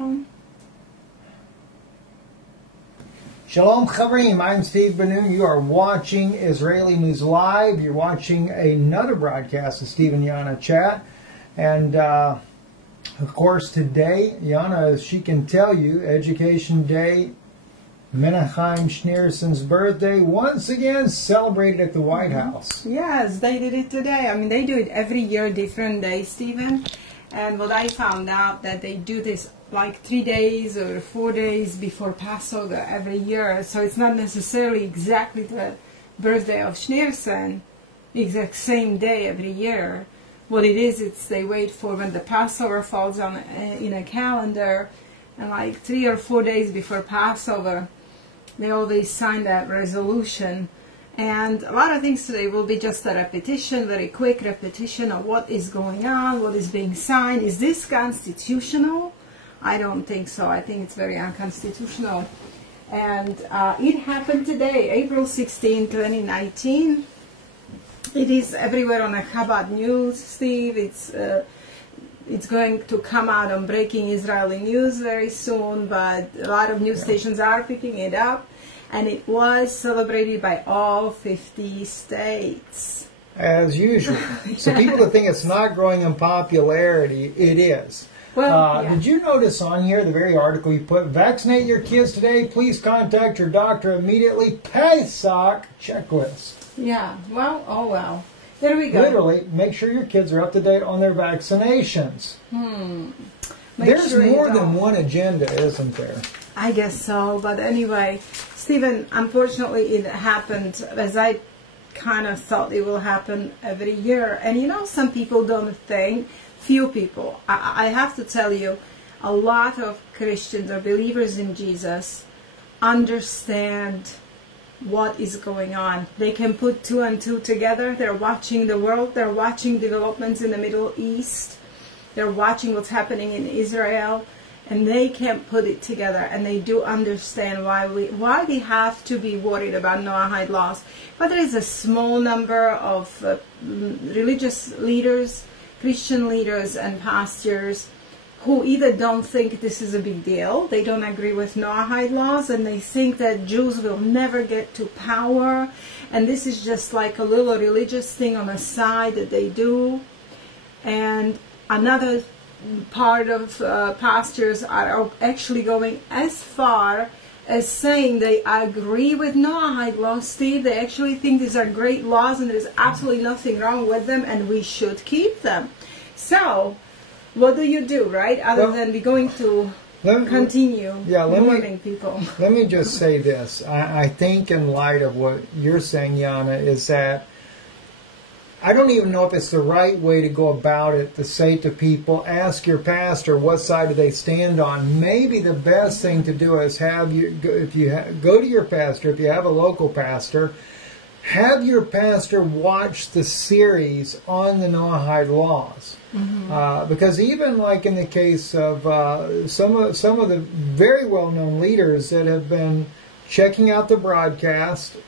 Shalom Chaverim, I'm Steve Benoon. You are watching Israeli News Live. You're watching another broadcast of Steve and Yana Chat. And, of course, today, Yana, as she can tell you, Education Day, Menachem Schneerson's birthday, once again celebrated at the White House. Yes, they did it today. I mean, they do it every year, different day, Stephen. And what I found out that they do this like 3 days or 4 days before Passover every year. So it's not necessarily exactly the birthday of Schneerson, exact same day every year. What it is, it's they wait for when the Passover falls on in a calendar, and like 3 or 4 days before Passover, they always sign that resolution. And a lot of things today will be just a repetition, very quick repetition of what is going on, what is being signed. Is this constitutional? I don't think so. I think it's very unconstitutional. And it happened today, April 16, 2019. It is everywhere on the Chabad News, Steve. It's going to come out on Breaking Israeli News very soon, but a lot of news stations are picking it up. And it was celebrated by all 50 states. As usual. So people that think it's not growing in popularity, it is. Well, Did you notice on here, the very article you put, vaccinate your kids today, please contact your doctor immediately, Pesach checklist. Yeah, well, oh well. There we go. Literally, make sure your kids are up to date on their vaccinations. There's sure more than one agenda, isn't there? I guess so, but anyway, Stephen, unfortunately it happened as I kind of thought it will happen every year. And you know, some people don't think, few people, I have to tell you, a lot of Christians or believers in Jesus understand what is going on. They can put 2 and 2 together. They're watching the world. They're watching developments in the Middle East. They're watching what's happening in Israel. And they can put it together. And they do understand why we have to be worried about Noahide laws. But there is a small number of religious leaders, Christian leaders and pastors who either don't think this is a big deal, they don't agree with Noahide laws, and they think that Jews will never get to power, and this is just like a little religious thing on the side that they do. And another part of pastors are actually going as far as saying they agree with Noahide laws, Steve. They actually think these are great laws and there's absolutely nothing wrong with them and we should keep them. So, what do you do, right? Other than be going to continue warning people. Let me just say this. I think in light of what you're saying, Yana, is that I don't even know if it's the right way to go about it to say to people, ask your pastor what side do they stand on. Maybe the best thing to do is have you, if you go to your pastor, if you have a local pastor, have your pastor watch the series on the Noahide laws. Because even like in the case of some of the very well-known leaders that have been checking out the broadcast,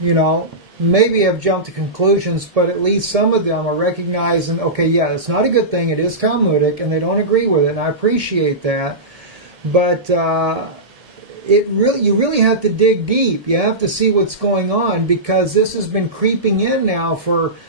you know, maybe have jumped to conclusions, but at least some of them are recognizing, okay, yeah, it's not a good thing, it is Talmudic, and they don't agree with it, and I appreciate that. But you really have to dig deep. You have to see what's going on, because this has been creeping in now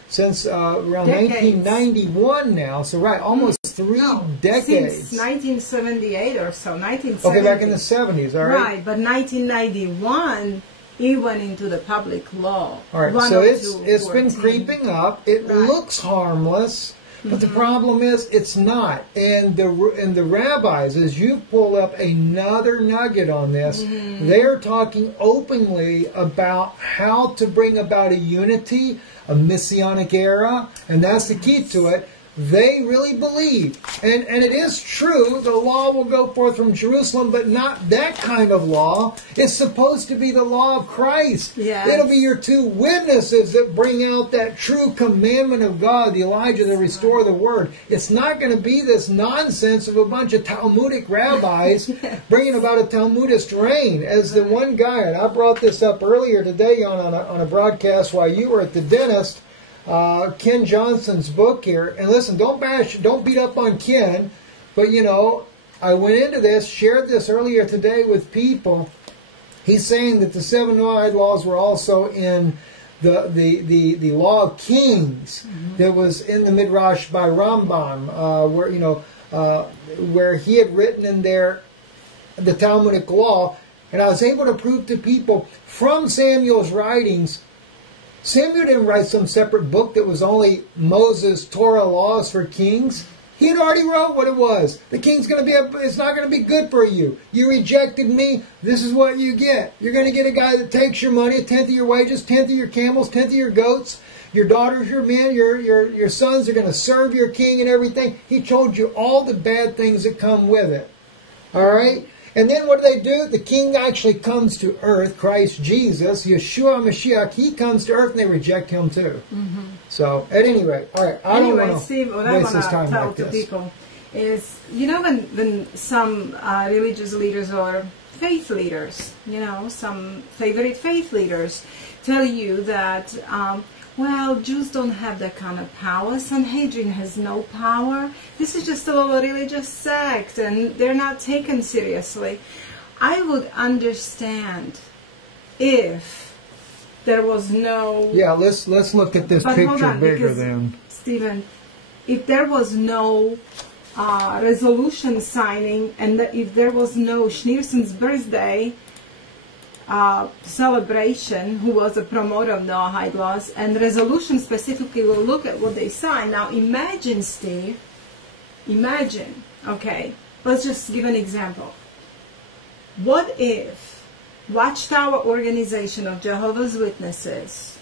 since around 1991 now. So almost 3 decades. Since 1978 or so, 1970. Okay, back in the 70s, all right? Right, but 1991... it went into the public law. All right, so it's been creeping up. It looks harmless, but the problem is it's not. And the rabbis, as you pull up another nugget on this, they're talking openly about how to bring about a unity, a messianic era, and that's the key to it. They really believe, and it is true, the law will go forth from Jerusalem, but not that kind of law. It's supposed to be the law of Christ. Yes. It'll be your 2 witnesses that bring out that true commandment of God, the Elijah that restore the word. It's not going to be this nonsense of a bunch of Talmudic rabbis bringing about a Talmudist reign. As the one guy, and I brought this up earlier today on a broadcast while you were at the dentist, Ken Johnson's book here, and listen, don't beat up on Ken, but you know, I went into this, shared this earlier today with people. He's saying that the 7 Noahide laws were also in the Law of Kings that was in the Midrash by Rambam, where he had written in there the Talmudic law. And I was able to prove to people from Samuel's writings, Samuel didn't write some separate book that was only Moses' Torah laws for kings. He had already wrote what it was. The king's going to be, it's not going to be good for you. You rejected me. This is what you get. You're going to get a guy that takes your money, 1/10 of your wages, 1/10 of your camels, 1/10 of your goats. Your daughters, your men, your sons are going to serve your king and everything. He told you all the bad things that come with it. All right? And then what do? The king actually comes to earth, Christ Jesus, Yeshua HaMashich. He comes to earth and they reject him too. So, at any rate, all right, I don't want Steve, what I want to tell to people is, when some religious leaders or faith leaders, some favorite faith leaders tell you that, well, Jews don't have that kind of power. Sanhedrin has no power. This is just a little religious sect, and they're not taken seriously. I would understand if there was no... Yeah, let's look at this picture bigger then. Stephen, if there was no resolution signing, and if there was no Schneerson's birthday celebration, who was a promoter of Noahide laws, and resolution specifically will look at what they signed. Now imagine, Steve, okay, let's just give an example. What if Watchtower Organization of Jehovah's Witnesses,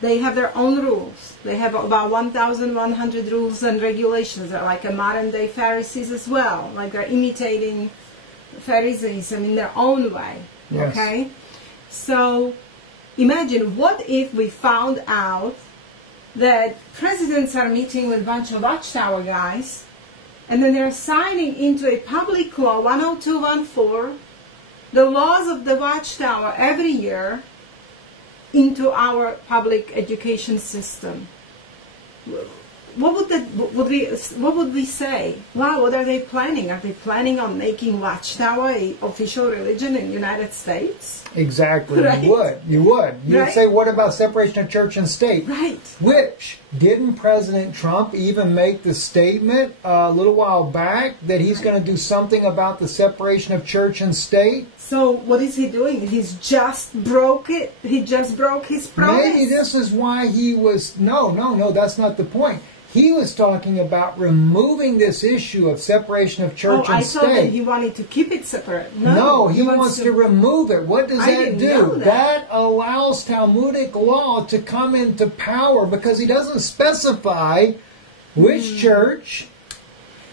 they have their own rules. They have about 1,100 rules and regulations. They're like a modern-day Pharisees as well. Like they're imitating Phariseeism in their own way. Yes. Okay? So, imagine, what if we found out that presidents are meeting with a bunch of Watchtower guys, and then they're signing into a public law, 10214, the laws of the Watchtower every year into our public education system. What would we say? Wow, what are they planning? Are they planning on making Watchtower an official religion in the United States? Exactly. Right. You would. You'd Right. say, what about separation of church and state? Right. Which, didn't President Trump even make the statement a little while back that he's going to do something about the separation of church and state? So what is he doing? He's just broke it. He just broke his promise. Maybe this is why he was... No, that's not the point. He was talking about removing this issue of separation of church and state. I thought that he wanted to keep it separate. No, he wants to remove it. What does that do? Know that allows Talmudic law to come into power because he doesn't specify which church.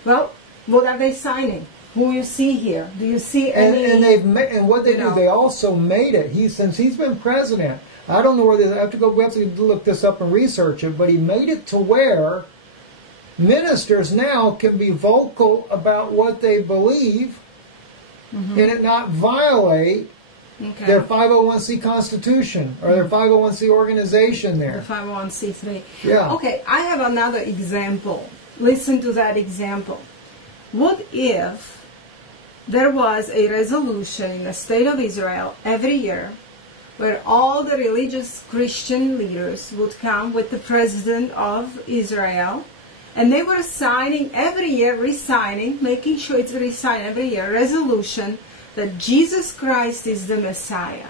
Well, what are they signing? Who you see here? Do you see any? And what they do, they also made it. Since he's been president, I don't know where this. We have to look this up and research it. But he made it to where ministers now can be vocal about what they believe, and it not violate their 501c constitution or their 501c organization there. The 501c3. Yeah. Okay, I have another example. Listen to that example. What if there was a resolution in the state of Israel every year where all the religious Christian leaders would come with the president of Israel, and they were signing every year, re-signing, making sure it's re-signed every year, resolution that Jesus Christ is the Messiah.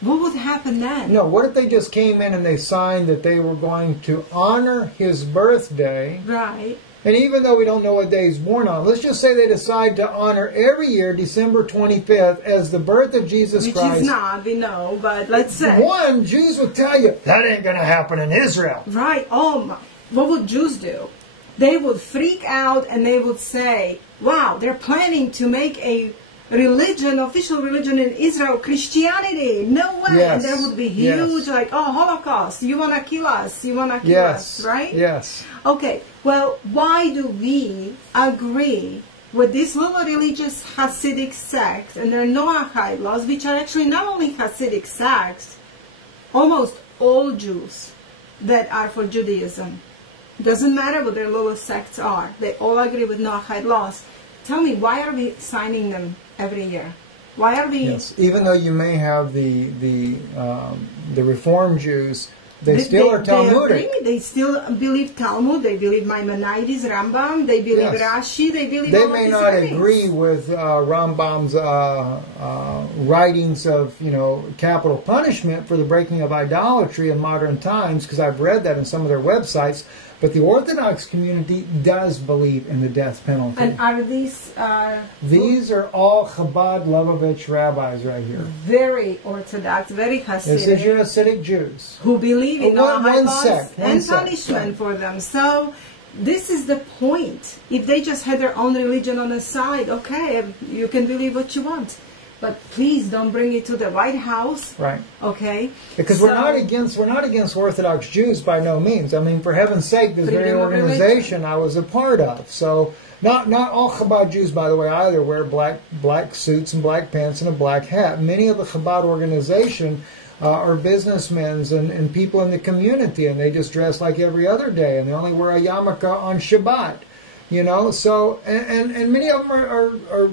What would happen then? No, what if they just came in and they signed that they were going to honor his birthday? Right. And even though we don't know what day he's born on, let's just say they decide to honor every year December 25th as the birth of Jesus Christ. Which is not, we know, but let's say. One, Jews would tell you, that ain't going to happen in Israel. Right. Oh, my. What would Jews do? They would freak out and they would say, wow, they're planning to make a religion, official religion in Israel, Christianity. No way. Yes. And there would be huge, like, oh, Holocaust. You want to kill us. You want to kill us, right? Yes. Okay. Well, why do we agree with this little religious Hasidic sect and their Noahide laws, which are actually not only Hasidic sects, almost all Jews that are for Judaism. Doesn't matter what their little sects are. They all agree with Noahide laws. tell me, why are we signing them every year? Why are we? Yes, even though you may have the Reform Jews, they still are Talmudic. They still believe Talmud. They believe Maimonides, Rambam. They believe Rashi. They believe. They may not agree with Rambam's writings of capital punishment for the breaking of idolatry in modern times, because I've read that in some of their websites. But the Orthodox community does believe in the death penalty. And are these? These are all Chabad Lubavitch rabbis right here. Very Orthodox, very Hasidic. This is your Hasidic Jews who believe in Noahide laws and sect. punishment for them. So this is the point. If they just had their own religion on the side, okay, you can believe what you want. But please don't bring it to the White House. Right. Okay. Because we're not against Orthodox Jews by no means. I mean, for heaven's sake, this very organization I was a part of. So not all Chabad Jews, by the way, either wear black suits and black pants and a black hat. Many of the Chabad organization are businessmen and people in the community, and they just dress like every other day, and they only wear a yarmulke on Shabbat. So and many of them are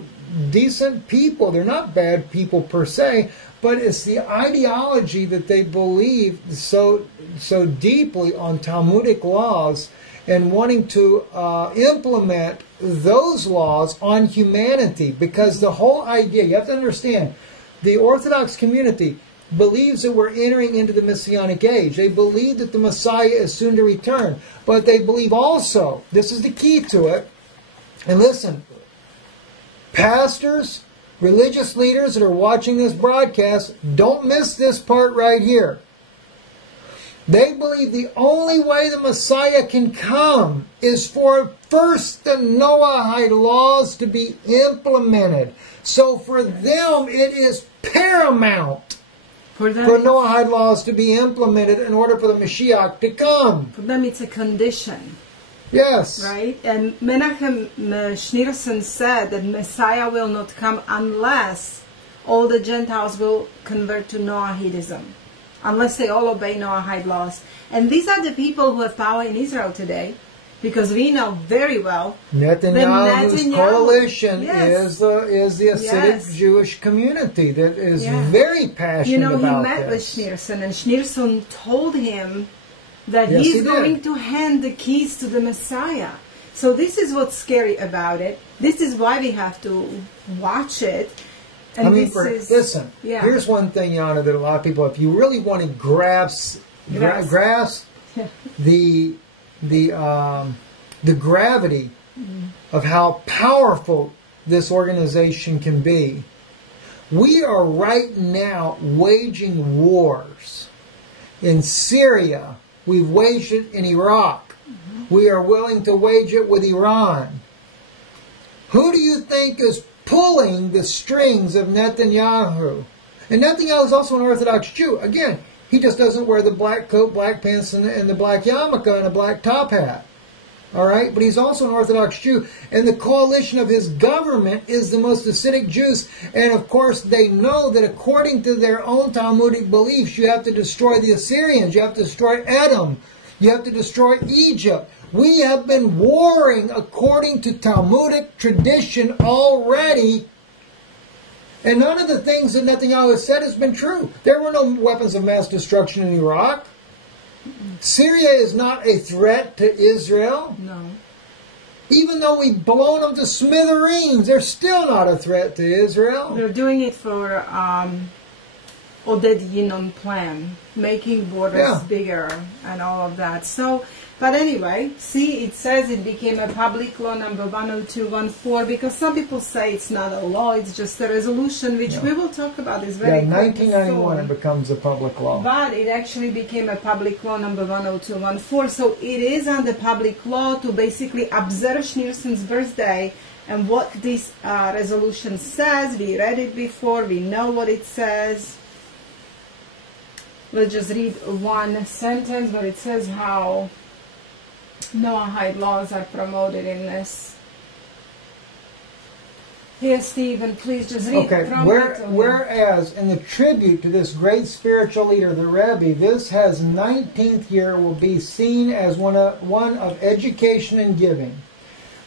decent people. They're not bad people per se, but it's the ideology that they believe so deeply on Talmudic laws and wanting to implement those laws on humanity. Because the whole idea, you have to understand, the Orthodox community believes that we're entering into the Messianic age. They believe that the Messiah is soon to return. But they believe also, this is the key to it, and listen, pastors, religious leaders that are watching this broadcast, don't miss this part right here. They believe the only way the Messiah can come is for first the Noahide laws to be implemented. So for them it is paramount for Noahide laws to be implemented in order for the Mashiach to come. For them it's a condition. Yes. Right? And Menachem Schneerson said that Messiah will not come unless all the Gentiles will convert to Noahidism. Unless they all obey Noahide laws. And these are the people who have power in Israel today. Because we know very well Netanyahu's coalition is the Hasidic Jewish community that is very passionate about this. He met with Schneerson, and Schneerson told him that he's going to hand the keys to the Messiah. So this is what's scary about it. This is why we have to watch it. And listen, here's one thing, Yana, that a lot of people, if you really want to grasp the gravity of how powerful this organization can be, we are right now waging wars in Syria. We've waged it in Iraq. We are willing to wage it with Iran. Who do you think is pulling the strings of Netanyahu? And Netanyahu is also an Orthodox Jew. Again, he just doesn't wear the black coat, black pants, and the black yarmulke and a black top hat. All right? But he's also an Orthodox Jew. And the coalition of his government is the most Hasidic Jews. And of course, they know that according to their own Talmudic beliefs, you have to destroy the Assyrians. You have to destroy Edom. You have to destroy Egypt. We have been warring according to Talmudic tradition already. And none of the things that Netanyahu has said has been true. There were no weapons of mass destruction in Iraq. Syria is not a threat to Israel. No. Even though we've blown them to smithereens, they're still not a threat to Israel. They're doing it for Oded Yinon plan, making borders bigger and all of that. So, but anyway, see, it says it became a public law number 10214 because some people say it's not a law, it's just a resolution, which we will talk about. Is very in 1991 it becomes a public law. But it actually became a public law number 10214. So it is under public law to basically observe Schneerson's birthday. And what this resolution says, we read it before, we know what it says. Let's just read one sentence, but it says how Noahide laws are promoted in this. Here, Stephen, please just read. Okay, whereas in the tribute to this great spiritual leader, the Rebbe, this has 19th year will be seen as one of education and giving.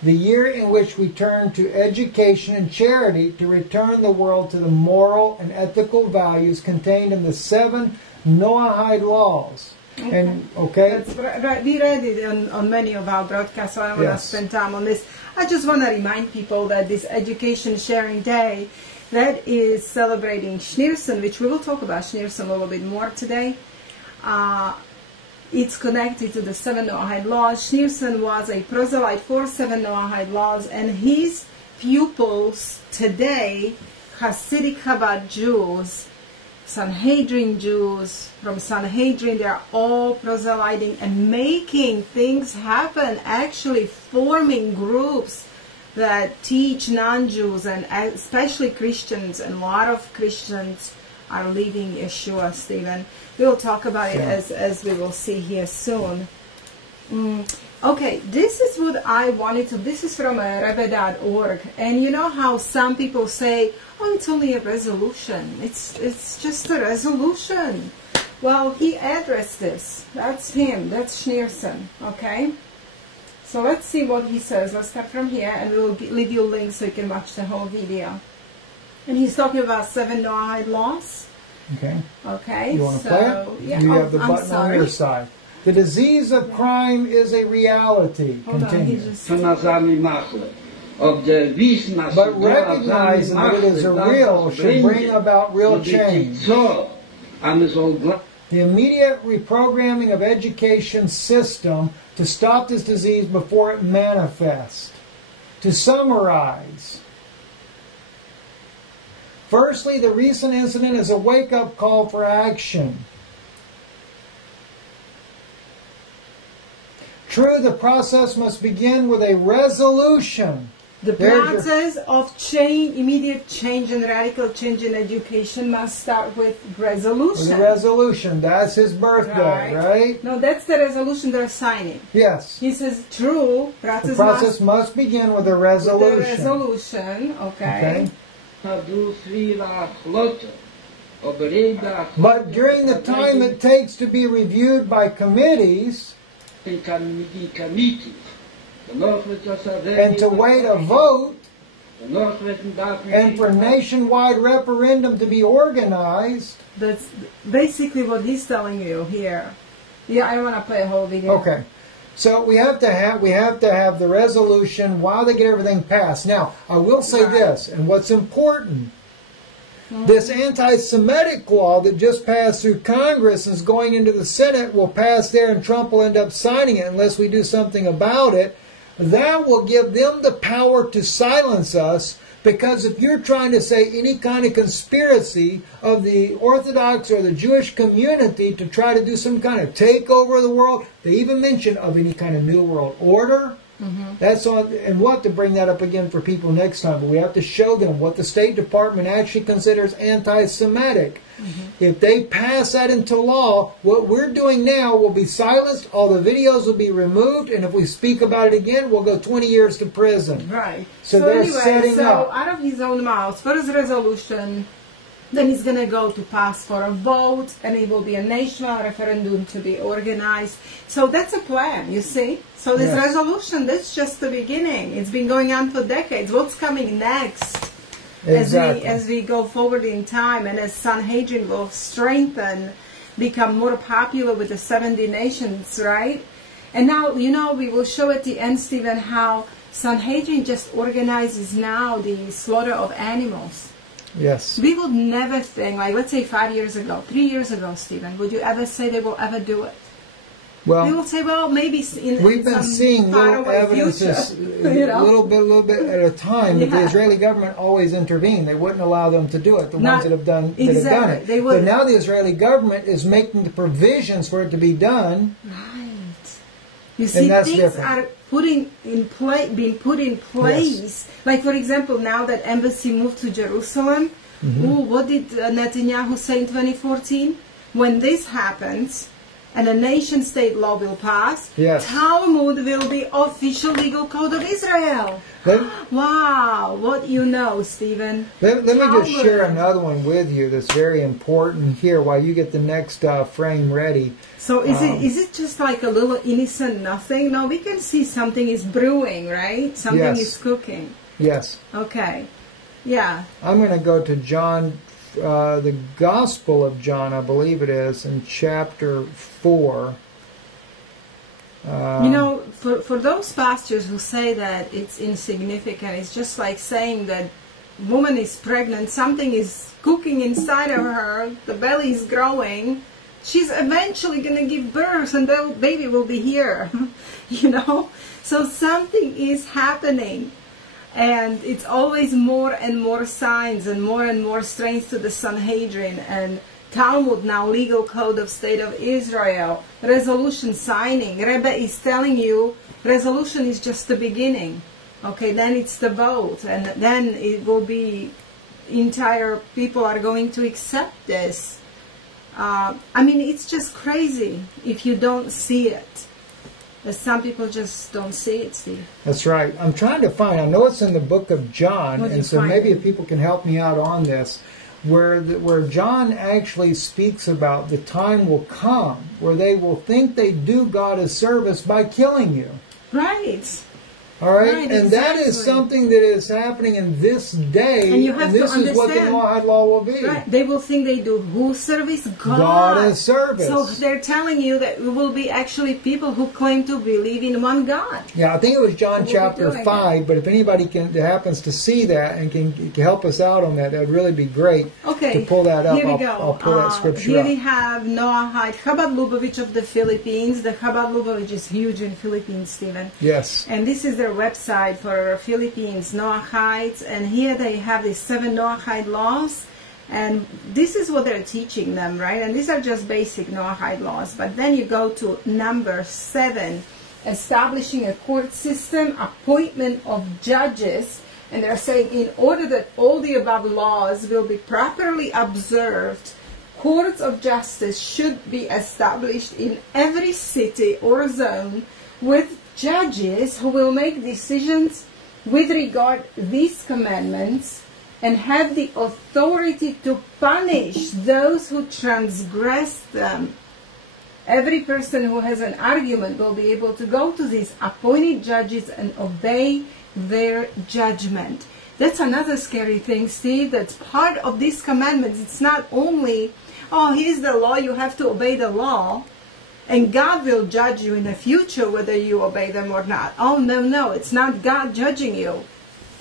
the year in which we turn to education and charity to return the world to the moral and ethical values contained in the 7 Noahide laws. Okay. And okay, That's right. We read it on many of our broadcasts, so I don't want to spend time on this. I just want to remind people that this Education Sharing Day, that is celebrating Schneerson, which we will talk about Schneerson a little bit more today. It's connected to the 7 Noahide laws. Schneerson was a proselyte for 7 Noahide laws, and his pupils today, Hasidic Chabad Jews, Sanhedrin Jews, from Sanhedrin, they are all proselyting and making things happen, actually forming groups that teach non-Jews and especially Christians, and a lot of Christians are leaving Yeshua, Stephen. We'll talk about it as we will see here soon. Okay, this is what I wanted to, this is from Rebbe.org, and you know how some people say, oh, it's only a resolution, it's just a resolution. Well, he addressed this, that's him, that's Schneerson, okay? So let's see what he says. Let's start from here, and we'll leave you a link so you can watch the whole video. And he's talking about 7 Noahide laws. Okay. Okay. You want to play it? Yeah. You have the button on your side. The disease of crime is a reality. Continue. But recognizing that it is a real should bring about real change. The immediate reprogramming of education system to stop this disease before it manifests. To summarize, firstly, the recent incident is a wake-up call for action. True, the process must begin with a resolution. The process of change, immediate change and radical change in education must start with resolution. With a resolution. That's his birthday, right? No, that's the resolution they're signing. Yes. He says, true, the process must begin with a resolution. With a resolution, okay. But during the time it takes to be reviewed by committees, and to wait a vote, and for nationwide referendum to be organized. That's basically what he's telling you here. Yeah, I want to play a whole video. Okay, so we have to have the resolution while they get everything passed. Now, I will say this, and what's important. This anti-Semitic law that just passed through Congress and is going into the Senate will pass there, and Trump will end up signing it unless we do something about it. That will give them the power to silence us, because if you're trying to say any kind of conspiracy of the Orthodox or the Jewish community to try to do some kind of takeover of the world, they even mention of any kind of New World Order, that's on, and we'll have to bring that up again for people next time, but we have to show them what the State Department actually considers anti-Semitic. If they pass that into law, what we're doing now will be silenced, all the videos will be removed, and if we speak about it again, we'll go 20 years to prison. Right. So they're setting up. So out of his own mouth, first resolution, then he's going to go to pass for a vote, and it will be a national referendum to be organized. So that's a plan, you see. So this resolution, that's just the beginning. It's been going on for decades. What's coming next? Exactly. As we go forward in time, and as Sanhedrin will strengthen, become more popular with the 70 nations, right? And now, you know, we will show at the end, Stephen, how Sanhedrin just organizes now the slaughter of animals. Yes. We would never think, like let's say 5 years ago, 3 years ago, Stephen, would you ever say they will ever do it? Well, they will say, well, maybe we've been seeing little evidences, little bit at a time, that the Israeli government always intervened. They wouldn't allow them to do it, ones that have done it. But now the Israeli government is making the provisions for it to be done. Right. You see, things are being put in place. Yes. Like, for example, now that embassy moved to Jerusalem, what did Netanyahu say in 2014? When this happens, and a nation-state law will pass. Yes. Talmud will be official legal code of Israel. Wow, what you know, Stephen. Let me just share another one with you that's very important here while you get the next frame ready. So is it just like a little innocent nothing? No, we can see something is brewing, right? Something is cooking. Yes. Okay. Yeah. I'm going to go to John, the Gospel of John, I believe it is, in chapter 4. You know, for those pastors who say that it's insignificant, it's just like saying that woman is pregnant, something is cooking inside of her, the belly is growing, she's eventually going to give birth and the baby will be here, you know? So something is happening. And it's always more and more signs and more strength to the Sanhedrin and Talmud, now legal code of state of Israel, resolution signing. Rebbe is telling you resolution is just the beginning. Okay, then it's the vote, and then it will be entire people are going to accept this. I mean, it's just crazy if you don't see it. Some people just don't see it, Steve. That's right. I'm trying to find, I know it's in the book of John, and so maybe if people can help me out on this, where John actually speaks about the time will come where they will think they do God a service by killing you. Right. All right, and that is something that is happening in this day, and you have this to understand, is what the Noahide law will be. Right. They will think they do who service? God. God as service. So they're telling you that we will be actually people who claim to believe in one God. Yeah, I think it was John chapter 5, but if anybody happens to see that and can help us out on that, that would really be great. Okay, to pull that up. Here we go. I'll pull that scripture here up. Here we have Noahide, Chabad Lubavitch of the Philippines. The Chabad Lubavitch is huge in Philippines, Stephen. Yes. And this is their website for Philippines, Noahides, and here they have the 7 Noahide laws, and this is what they're teaching them, right? And these are just basic Noahide laws, but then you go to number 7, establishing a court system, appointment of judges, and they're saying in order that all the above laws will be properly observed, courts of justice should be established in every city or zone with judges who will make decisions with regard to these commandments and have the authority to punish those who transgress them. Every person who has an argument will be able to go to these appointed judges and obey their judgment. That's another scary thing, Steve. That's part of these commandments. It's not only, oh, here's the law, you have to obey the law, and God will judge you in the future whether you obey them or not. Oh, no, it's not God judging you.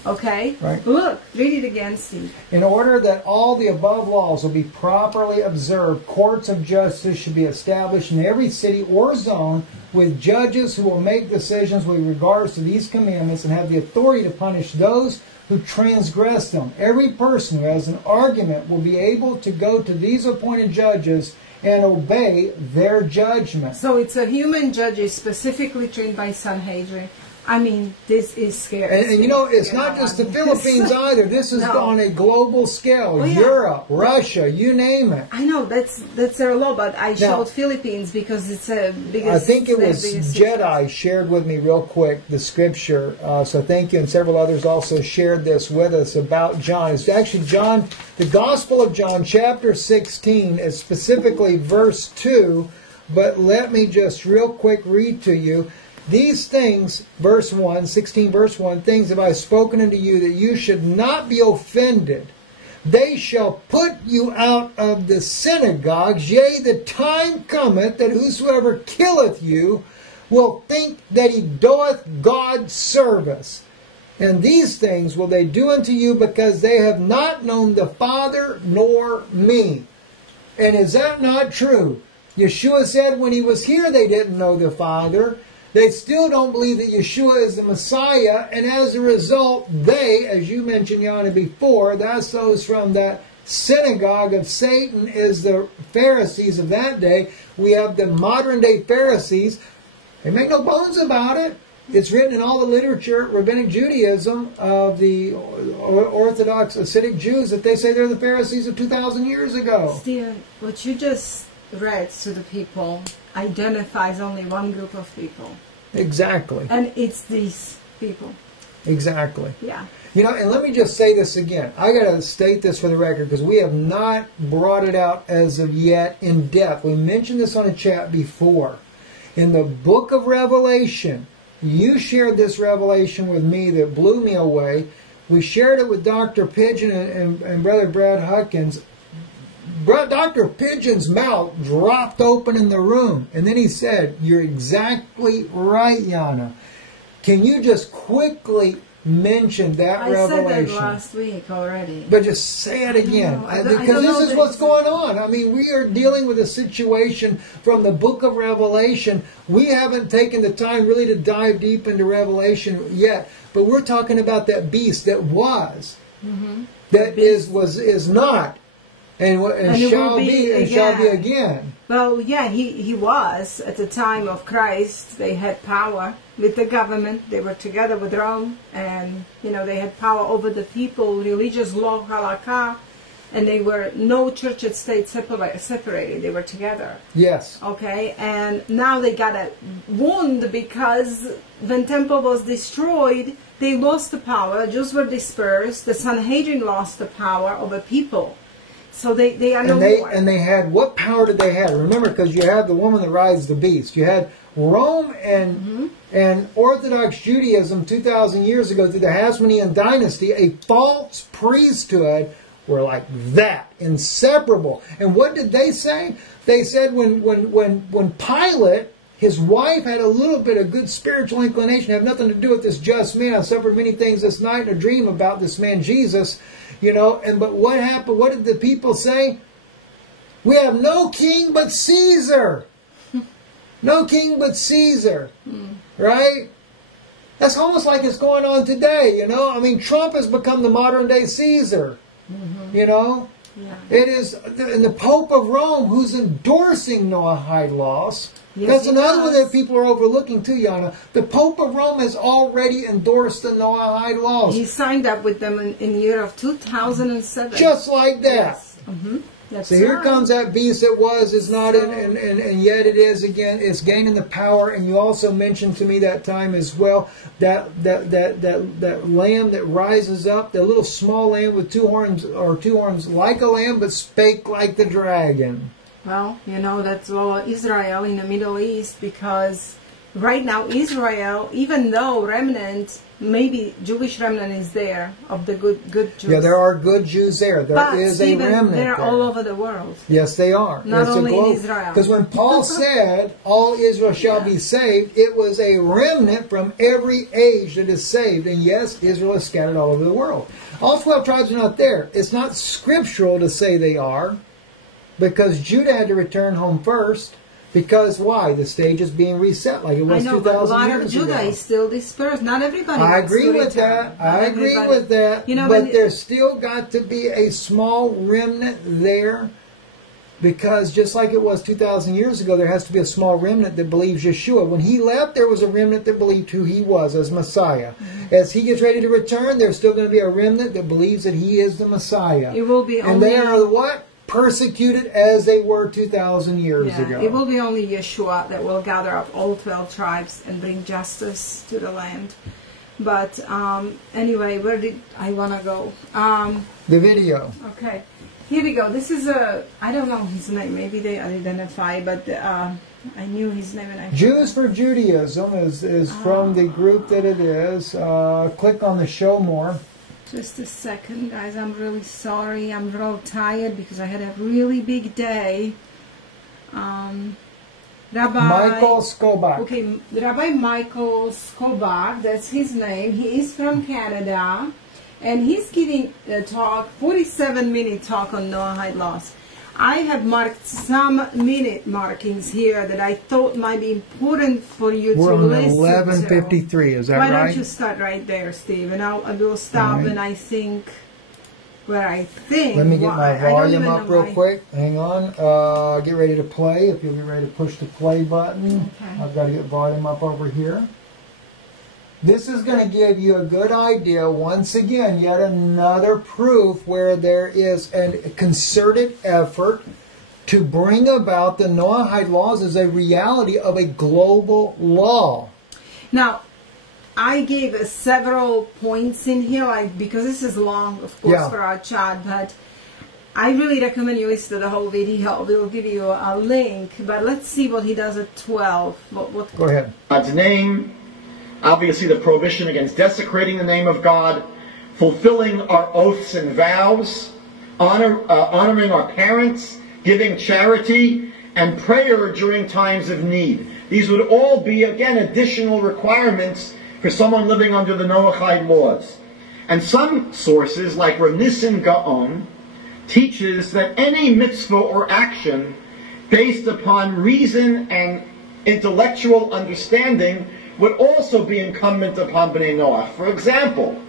Okay? Right. Look, read it again, Steve. In order that all the above laws will be properly observed, courts of justice should be established in every city or zone with judges who will make decisions with regards to these commandments and have the authority to punish those who transgress them. Every person who has an argument will be able to go to these appointed judges and obey their judgment. So it's a human judge specifically trained by Sanhedrin. I mean, this is scary. And you know, it's not just the Philippines either. This is on a global scale. Oh, yeah. Europe, Russia, you name it. I know, that's their law, but I showed Philippines because it's a biggest... I think it was Jedi shared with me real quick the scripture. So thank you. And several others also shared this with us about John. It's actually John, the Gospel of John, chapter 16, is specifically verse 2. But let me just real quick read to you. These things, verse 1, 16 verse 1, things have I spoken unto you, that you should not be offended. They shall put you out of the synagogues. Yea, the time cometh that whosoever killeth you will think that he doeth God service. And these things will they do unto you, because they have not known the Father nor me. And is that not true? Yeshua said when he was here they didn't know the Father. They still don't believe that Yeshua is the Messiah, and as a result, they, as you mentioned, Yana, before, that's those from that synagogue of Satan, is the Pharisees of that day. We have the modern-day Pharisees. They make no bones about it. It's written in all the literature, Rabbinic Judaism, of the Orthodox Hasidic Jews, that they say they're the Pharisees of 2,000 years ago. Stephen, what you just read to the people identifies only one group of people. Exactly. And it's these people. Exactly. Yeah. You know, and let me just say this again. I got to state this for the record because we have not brought it out as of yet in depth. We mentioned this on a chat before. In the book of Revelation, you shared this revelation with me that blew me away. We shared it with Dr. Pigeon and Brother Brad Huckins. Dr. Pigeon's mouth dropped open in the room. And then he said, "You're exactly right, Yana. Can you just quickly mention that revelation?" I said that last week already. But just say it again. Because this is what's going on. I mean, we are dealing with a situation from the book of Revelation. We haven't taken the time really to dive deep into Revelation yet. But we're talking about that beast that was, that is not, and shall be again. Well, yeah, he was. At the time of Christ, they had power with the government. They were together with Rome, and, you know, they had power over the people, religious law, halakha, and they were no church and state separated. They were together. Yes. Okay, and now they got a wound because when temple was destroyed, they lost the power. Jews were dispersed. The Sanhedrin lost the power over people. So they are no more. And they had, what power did they have? Remember, because you had the woman that rides the beast. You had Rome and Orthodox Judaism 2,000 years ago through the Hasmonean dynasty, a false priesthood were like that, inseparable. And what did they say? They said when Pilate, his wife, had a little bit of good spiritual inclination, had nothing to do with this just man. I've suffered many things this night in a dream about this man Jesus. You know, but what happened? What did the people say? We have no king but Caesar. No king but Caesar. Right? That's almost like it's going on today, you know. I mean, Trump has become the modern day Caesar. You know? Yeah. It is, and the Pope of Rome, who's endorsing Noahide laws. Yes, that's another one that people are overlooking too, Yana. The Pope of Rome has already endorsed the Noahide laws. He signed up with them in the year of 2007. Just like that. Yes. So here comes that beast that was, is not, and yet it is again. It's gaining the power. And you also mentioned to me that time as well that lamb that rises up, that little small lamb with two horns like a lamb, but spake like the dragon. Well, you know, that's all Israel in the Middle East, because right now Israel, even though remnant, maybe Jewish remnant is there of the good Jews. Yeah, there are good Jews there. There is a remnant they're there. All over the world. Yes, they are. Not only in Israel. Because when Paul said, all Israel shall be saved, it was a remnant from every age that is saved. And yes, Israel is scattered all over the world. All 12 tribes are not there. It's not scriptural to say they are, because Judah had to return home first. Because why? The stage is being reset like it was 2,000 years ago. But a lot of Judah is still dispersed. Not everybody. I agree with that. I agree with that. You know, but there's still got to be a small remnant there, because just like it was 2,000 years ago, there has to be a small remnant that believes Yeshua. When he left, there was a remnant that believed who he was as Messiah. As he gets ready to return, there's still going to be a remnant that believes that he is the Messiah. It will be, and they are the what? Persecuted as they were 2,000 years ago. It will be only Yeshua that will gather up all 12 tribes and bring justice to the land. But anyway, where did I want to go? The video. Okay, here we go. This is I don't know his name. Maybe they identify, but I knew his name. And I Jews for Judaism is from the group that it is. Click on the show more. Just a second, guys. I'm really sorry. I'm real tired because I had a really big day. Rabbi Michael Skobach. Okay, Rabbi Michael Skobach, that's his name. He is from Canada, and he's giving a talk, 47-minute talk on Noahide laws. I have marked some minute markings here that I thought might be important for you to listen to. We're on 11:53, is that right? Why don't you start right there, Steve, and I will stop and I think where I think. Let me get my volume up real quick. Hang on. Get ready to play. If you'll get ready to push the play button. Okay. I've got to get volume up over here. This is going to give you a good idea, once again, yet another proof where there is a concerted effort to bring about the Noahide laws as a reality of a global law. Now, I gave several points in here, like, because this is long, of course, for our chat, but I really recommend you listen to the whole video. We'll give you a link, but let's see what he does at 12. Go ahead. God's name, obviously the prohibition against desecrating the name of God, fulfilling our oaths and vows, honoring our parents, giving charity, and prayer during times of need. These would all be, again, additional requirements for someone living under the Noahide laws. And some sources, like Rav Nissim Gaon, teaches that any mitzvah or action based upon reason and intellectual understanding would also be incumbent upon Bnei Noach. For example,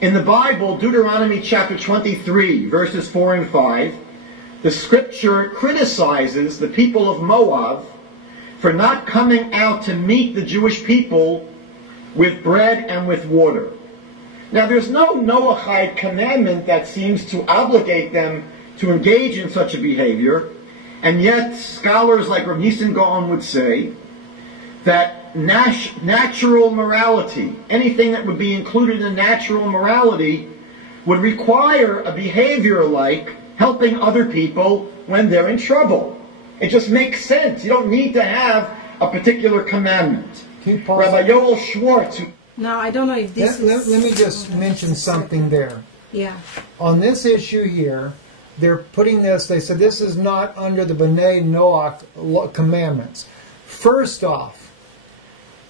in the Bible, Deuteronomy chapter 23, verses 4 and 5, the scripture criticizes the people of Moab for not coming out to meet the Jewish people with bread and with water. Now, there's no Noahide commandment that seems to obligate them to engage in such a behavior, and yet scholars like Rav Nissim Gaon would say that natural morality, anything that would be included in natural morality, would require a behavior like helping other people when they're in trouble. It just makes sense. You don't need to have a particular commandment. Rabbi Yoel Schwartz. Now, I don't know if this is... Let me just mention something there. Yeah. On this issue here, they're putting this, they said this is not under the Bnei Noach commandments. First off,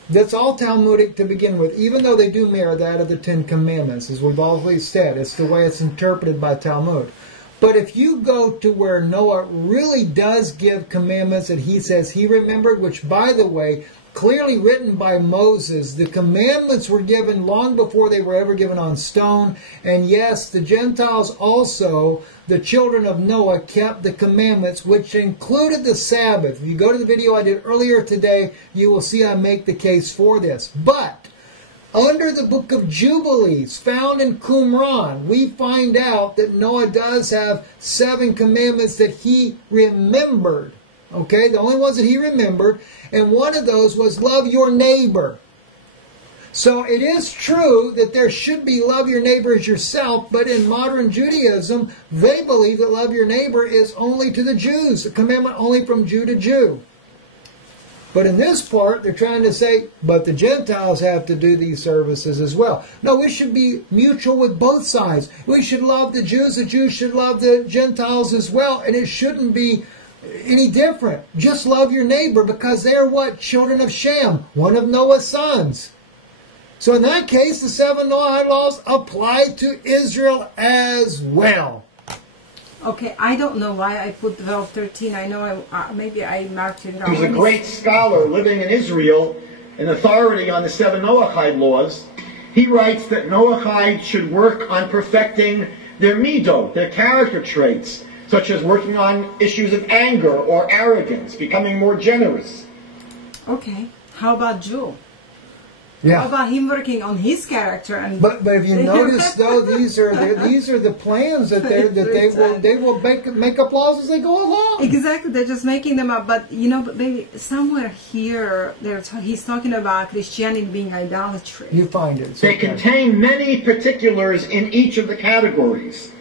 that's all Talmudic to begin with, even though they do mirror that of the Ten Commandments, as we've always said. It's the way it's interpreted by Talmud. But if you go to where Noah really does give commandments that he says he remembered, which, by the way, clearly written by Moses, the commandments were given long before they were ever given on stone. And yes, the Gentiles also, the children of Noah, kept the commandments, which included the Sabbath. If you go to the video I did earlier today, you will see I make the case for this. But under the book of Jubilees, found in Qumran, we find out that Noah does have 7 commandments that he remembered. Okay, the only ones that he remembered, and one of those was love your neighbor. So it is true that there should be love your neighbor as yourself, but in modern Judaism, they believe that love your neighbor is only to the Jews, a commandment only from Jew to Jew. But in this part, they're trying to say, but the Gentiles have to do these services as well. No, it should be mutual with both sides. We should love the Jews should love the Gentiles as well, and it shouldn't be any different. Just love your neighbor because they're what? Children of Shem, one of Noah's sons. So in that case, the 7 Noahide laws apply to Israel as well. Okay, I don't know why I put 12:13. I know maybe I marked it wrong. He was a great scholar living in Israel, an authority on the 7 Noahide laws. He writes that Noahide should work on perfecting their midot, their character traits, such as working on issues of anger or arrogance, becoming more generous. Okay, how about Joe? Yeah. How about him working on his character? And but if you notice, though, these are the plans that they will make up laws as they go along. Exactly, they're just making them up. But you know, maybe somewhere here, he's talking about Christianity being idolatry. You find it. They contain many particulars in each of the categories.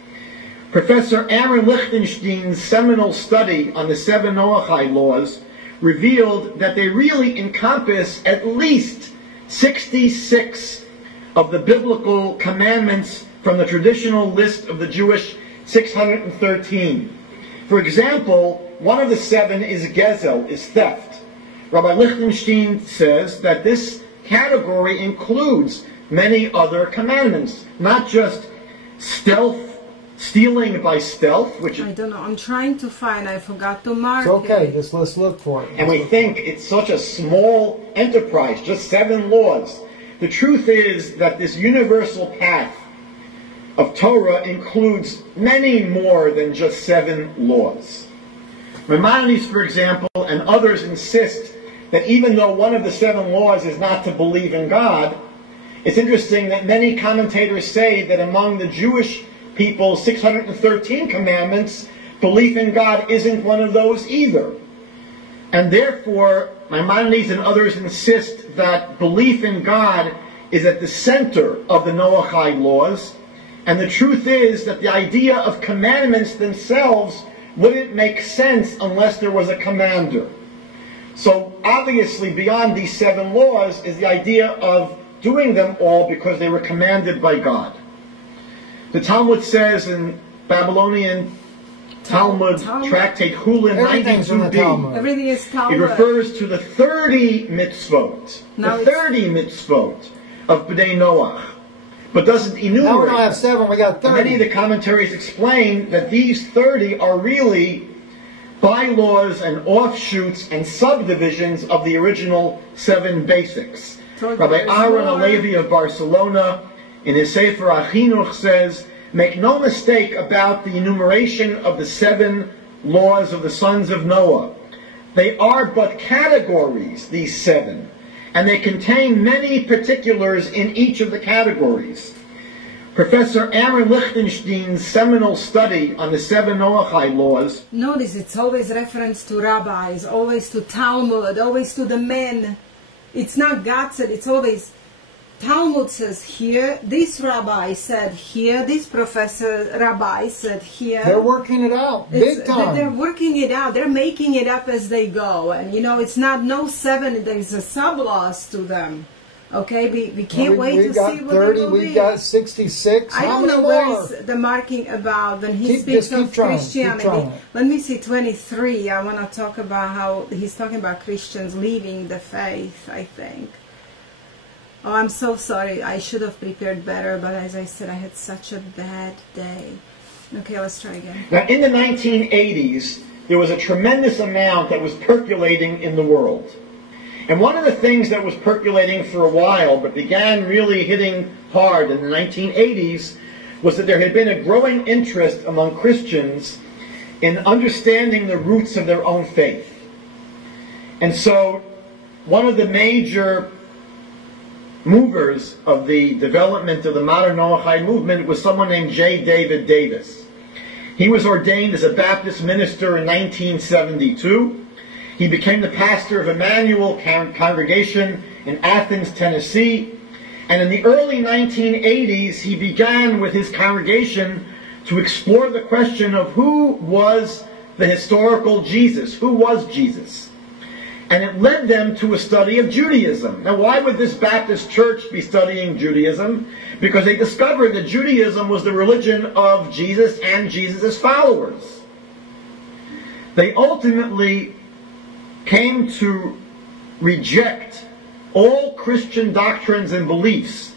Professor Aaron Lichtenstein's seminal study on the 7 Noahide laws revealed that they really encompass at least 66 of the biblical commandments from the traditional list of the Jewish 613. For example, one of the 7 is gezel, is theft. Rabbi Lichtenstein says that this category includes many other commandments, not just stealing by stealth, which I don't know. I'm trying to find. I forgot to mark it. It's okay. it. Just let's look for it. And we think it's such a small enterprise, just 7 laws. The truth is that this universal path of Torah includes many more than just 7 laws. Maimonides, for example, and others insist that even though one of the 7 laws is not to believe in God, it's interesting that many commentators say that among the Jewish people's 613 commandments, belief in God isn't one of those either. And therefore, Maimonides and others insist that belief in God is at the center of the Noahide laws. And the truth is that the idea of commandments themselves wouldn't make sense unless there was a commander. So obviously beyond these 7 laws is the idea of doing them all because they were commanded by God. The Talmud says in Babylonian Talmud tractate Hulin 92b, everything is Talmud. It refers to the 30 mitzvot, the 30 mitzvot of B'nai Noach, but doesn't enumerate. Now we don't have 7, we got 30. Many of the commentaries explain that these 30 are really bylaws and offshoots and subdivisions of the original 7 basics. Rabbi Aaron Alevi of Barcelona, in his Sefer HaChinuch, says, make no mistake about the enumeration of the 7 laws of the sons of Noah. They are but categories, these 7, and they contain many particulars in each of the categories. Professor Aaron Lichtenstein's seminal study on the 7 Noahide laws. Notice it's always reference to rabbis, always to Talmud, always to the men. It's not God said, it's always Talmud says here, this rabbi said here, this professor rabbi said here. They're working it out, big time. They're working it out. They're making it up as they go. And you know, it's not no 7, there's a sub-laws to them. Okay, we can't wait to see what 30, they will be. We've got 66. I don't know where is the marking about when he speaks of Christianity. Let me see 23. I want to talk about how he's talking about Christians leaving the faith, I think. Oh, I'm so sorry. I should have prepared better, but as I said, I had such a bad day. Okay, let's try again. Now, in the 1980s, there was a tremendous amount that was percolating in the world. And one of the things that was percolating for a while, but began really hitting hard in the 1980s, was that there had been a growing interest among Christians in understanding the roots of their own faith. And so, one of the major movers of the development of the modern Noahide movement was someone named J. David Davis. He was ordained as a Baptist minister in 1972. He became the pastor of Emmanuel congregation in Athens, Tennessee. And in the early 1980s, he began with his congregation to explore the question of who was the historical Jesus, who was Jesus. And it led them to a study of Judaism. Now, why would this Baptist church be studying Judaism? Because they discovered that Judaism was the religion of Jesus and Jesus' followers. They ultimately came to reject all Christian doctrines and beliefs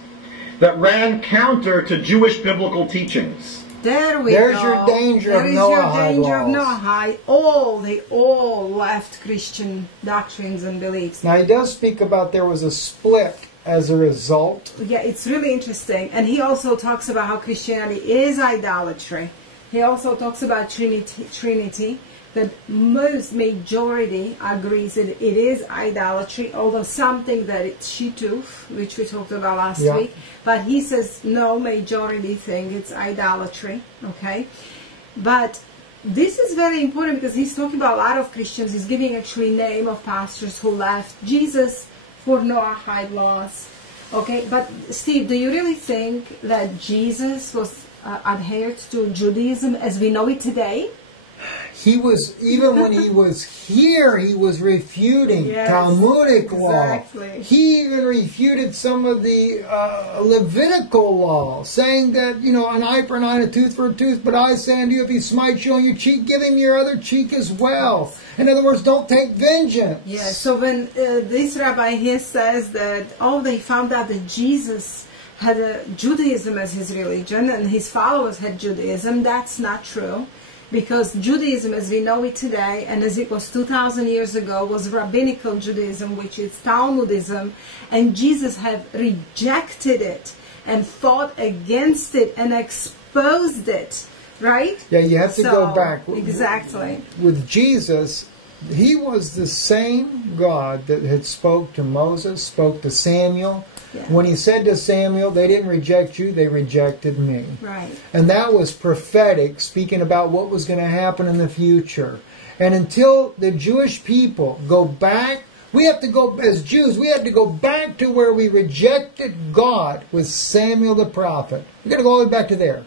that ran counter to Jewish biblical teachings. There we There's go. your danger there of is Noahide your danger laws. of Noahide. They all left Christian doctrines and beliefs. Now he does speak about there was a split as a result. Yeah, it's really interesting. And he also talks about how Christianity is idolatry. He also talks about Trinity. The most majority agrees that it is idolatry, although something that it's shituff, which we talked about last week. But he says no, majority think it's idolatry. Okay, but this is very important because he's talking about a lot of Christians. He's giving actually name of pastors who left Jesus for Noahide laws. Okay, but Steve, do you really think that Jesus was adhered to Judaism as we know it today? He was, even when he was here, he was refuting Talmudic law. He even refuted some of the Levitical law, saying that, you know, an eye for an eye and a tooth for a tooth, but I say unto you, if he smites you on your cheek, give him your other cheek as well. In other words, don't take vengeance. Yeah, so when this rabbi here says that, they found out that Jesus had Judaism as his religion and his followers had Judaism, that's not true. Because Judaism as we know it today, and as it was 2,000 years ago, was rabbinical Judaism, which is Talmudism, and Jesus had rejected it and fought against it and exposed it, right? Yeah, you have to go back. Exactly. With Jesus, he was the same God that had spoke to Moses, spoke to Samuel, Yeah. When he said to Samuel, they didn't reject you, they rejected me. Right. And that was prophetic, speaking about what was going to happen in the future. And until the Jewish people go back, we have to go, as Jews, we have to go back to where we rejected God with Samuel the prophet. We've got to go all the way back to there.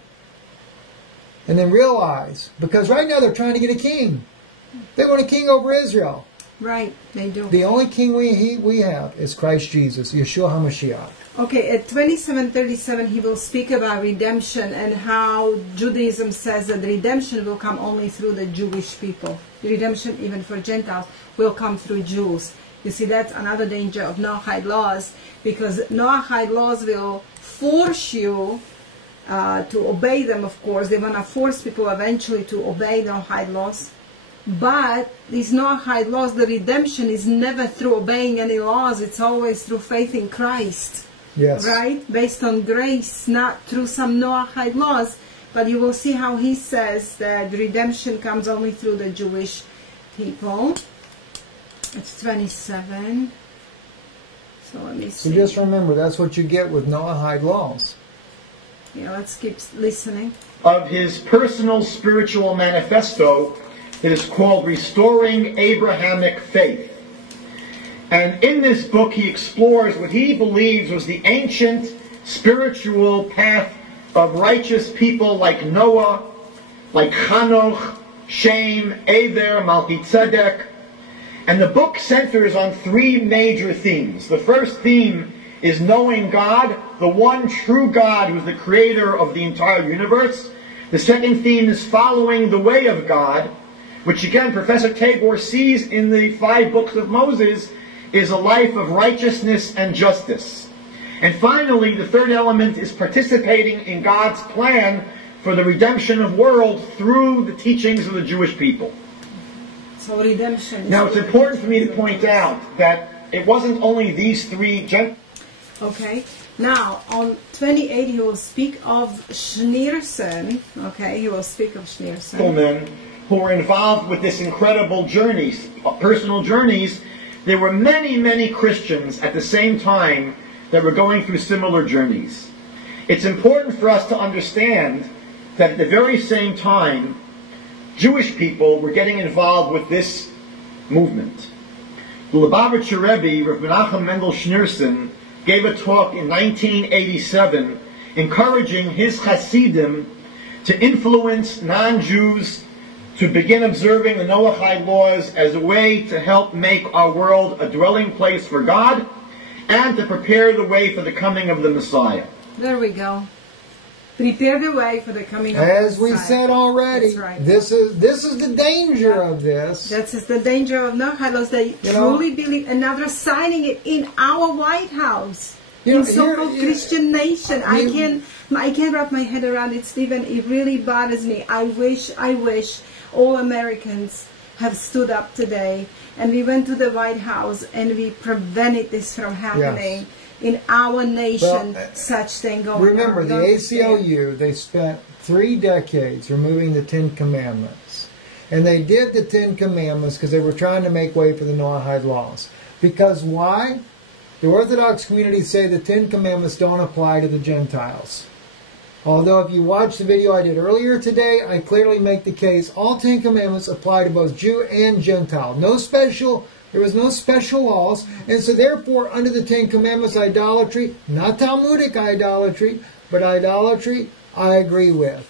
And then realize, because right now they're trying to get a king. They want a king over Israel. Right, they do. The only king we have is Christ Jesus, Yeshua HaMashich. Okay, at 27:37 he will speak about redemption and how Judaism says that redemption will come only through the Jewish people. Redemption, even for Gentiles, will come through Jews. You see, that's another danger of Noahide laws, because Noahide laws will force you to obey them, of course. They want to force people eventually to obey Noahide laws. But these Noahide laws, the redemption is never through obeying any laws. It's always through faith in Christ. Yes. Right? Based on grace, not through some Noahide laws. But you will see how he says that redemption comes only through the Jewish people. It's 27. So let me see. So just remember, that's what you get with Noahide laws. Yeah, let's keep listening. Of his personal spiritual manifesto, it is called Restoring Abrahamic Faith. And in this book he explores what he believes was the ancient spiritual path of righteous people like Noah, like Hanoch, Shem, Eber, Melchizedek. And the book centers on three major themes. The first theme is knowing God, the one true God who is the creator of the entire universe. The second theme is following the way of God, which again Professor Tabor sees in the 5 books of Moses is a life of righteousness and justice. And finally, the third element is participating in God's plan for the redemption of the world through the teachings of the Jewish people. So redemption. Now it's important for me to point out that it wasn't only these three Okay. Now, on 28, he will speak of Schneerson. Okay, he will speak of Schneerson. Men who were involved with this incredible journeys, personal journeys. There were many, many Christians at the same time that were going through similar journeys. It's important for us to understand that at the very same time, Jewish people were getting involved with this movement. The Lubavitcher Rebbe, Rav Menachem Mendel Schneerson, gave a talk in 1987 encouraging his Hasidim to influence non-Jews to begin observing the Noahide laws as a way to help make our world a dwelling place for God and to prepare the way for the coming of the Messiah. There we go. Prepare the way for the coming of the Messiah. As we said already, that's right. this is the danger of this. That's the danger of Noahide laws. They truly believe, and now they're signing it in our White House. In so-called Christian nation. I can't wrap my head around it, Stephen. It really bothers me. I wish all Americans have stood up today and we went to the White House and we prevented this from happening in our nation. Such thing going on. Remember, the ACLU, they spent 3 decades removing the 10 Commandments. And they did the 10 Commandments because they were trying to make way for the Noahide laws. Because why? The Orthodox community say the 10 Commandments don't apply to the Gentiles. Although if you watch the video I did earlier today, I clearly make the case all 10 Commandments apply to both Jew and Gentile. There was no special laws. And so therefore, under the 10 Commandments, idolatry, not Talmudic idolatry, but idolatry, I agree with.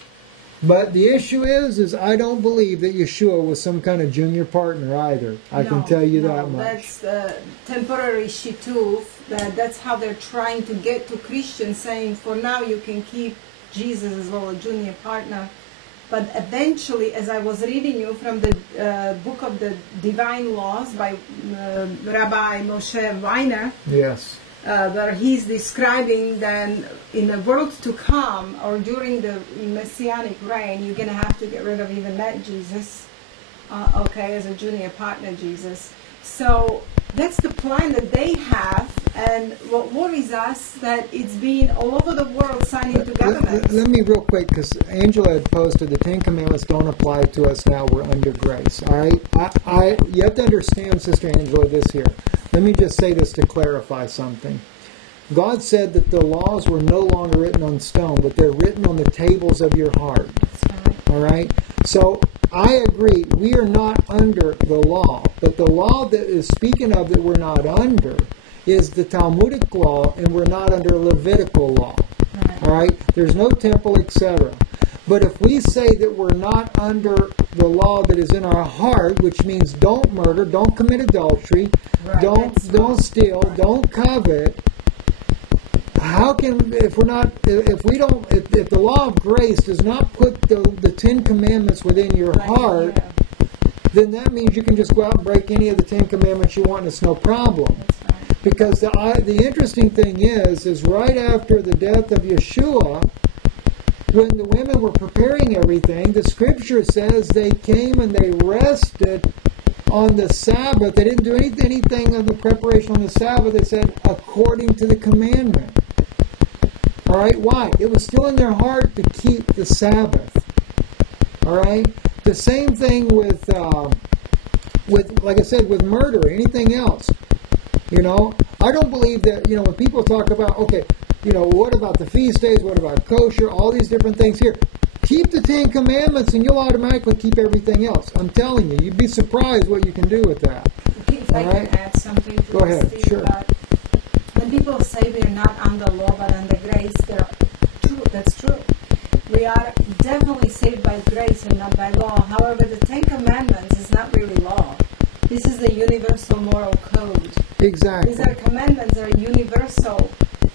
But the issue is I don't believe that Yeshua was some kind of junior partner either. I can tell you that much. That's the temporary shituv. That's how they're trying to get to Christians, saying for now you can keep Jesus as well a junior partner. But eventually, as I was reading you from the book of the Divine Laws by Rabbi Moshe Weiner, yes, where he's describing then in the world to come or during the Messianic reign, you're going to have to get rid of even that Jesus, as a junior partner Jesus. So that's the plan that they have, and what worries us that it's being all over the world signed into government. Let me real quick, because Angela had posted the 10 Commandments don't apply to us now, we're under grace. All right? You have to understand, Sister Angela, this here. Let me just say this to clarify something. God said that the laws were no longer written on stone, but they're written on the tables of your heart. All right? So I agree, we are not under the law. But the law that is speaking of that we're not under is the Talmudic law, and we're not under Levitical law. All right? There's no temple, etc. But if we say that we're not under the law that is in our heart, which means don't murder, don't commit adultery, don't steal, don't covet, how can, if the law of grace does not put the 10 Commandments within your heart, then that means you can just go out and break any of the 10 Commandments you want and it's no problem. Because the interesting thing is right after the death of Yeshua, when the women were preparing everything, the scripture says they came and they rested on the Sabbath. They didn't do anything of the preparation on the Sabbath. They said, according to the commandment. All right, why? It was still in their heart to keep the Sabbath. All right? The same thing with like I said, with murder, anything else. I don't believe that, when people talk about, okay, what about the feast days? What about kosher? All these different things here. Keep the 10 Commandments and you'll automatically keep everything else. I'm telling you, you'd be surprised what you can do with that. If I can add something to Go ahead, Steve, sure. When people say we're not under law but under grace, that's true. We are definitely saved by grace and not by law. However, the 10 Commandments is not really law. This is the universal moral code. Exactly. These are commandments that are universal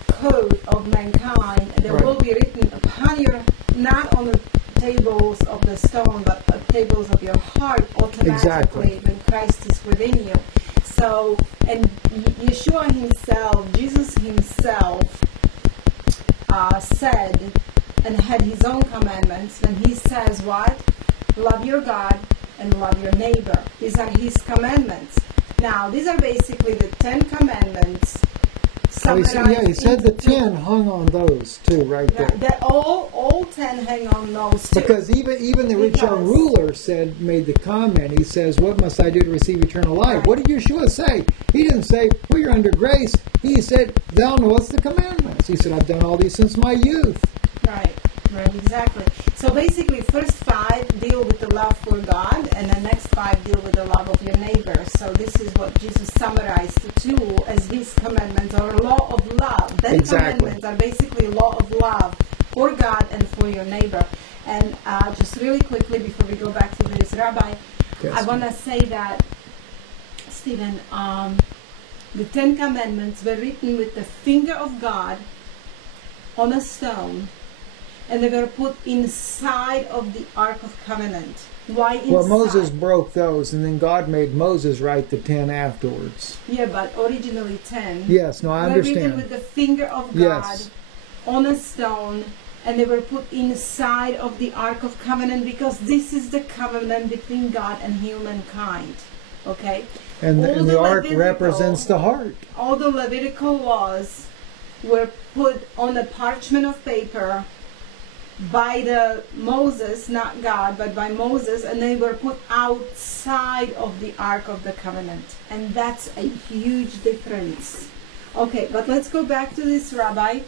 code of mankind. They will be written upon your, not on the tables of the stone, but tables of your heart automatically when Christ is within you. So, and Yeshua himself, Jesus himself, said and had his own commandments, and he says what? Love your God and love your neighbor. These are his commandments. Now, these are basically the 10 Commandments. He said the 10 hung on those too, right there. That all 10 hang on those too. Because even the rich young ruler made the comment. He says, "What must I do to receive eternal life?" What did Yeshua say? He didn't say, "Well, you're under grace." He said, "Thou knowest the commandments." He said, "I've done all these since my youth." Right, exactly. So basically, first 5 deal with the love for God, and the next 5 deal with the love of your neighbor. So this is what Jesus summarized the 2 as his commandments, or law of love. Then commandments are basically law of love for God and for your neighbor. And just really quickly before we go back to this, Rabbi, I want to say that, Stephen, the 10 Commandments were written with the finger of God on a stone, and they were put inside of the Ark of Covenant. Why inside? Well, Moses broke those, and then God made Moses write the 10 afterwards. Yeah, but originally 10. Yes, no, I understand. Were written with the finger of God on a stone, and they were put inside of the Ark of Covenant, because this is the covenant between God and humankind. Okay? And the Ark represents the heart. All the Levitical laws were put on a parchment of paper by Moses, not God, but by Moses, and they were put outside of the Ark of the Covenant. And that's a huge difference. Okay, but let's go back to this, Rabbi.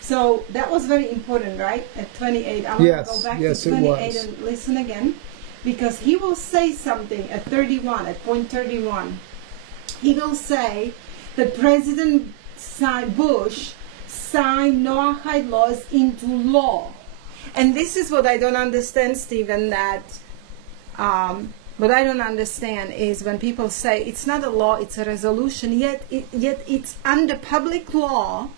So that was very important, right? At 28. I'm going to go back to 28 and listen again. Because he will say something at 31, at point 31. He will say that President Bush signed Noahide laws into law. And this is what I don't understand, Stephen, that what I don't understand is when people say it's not a law, it's a resolution, yet it's under public law.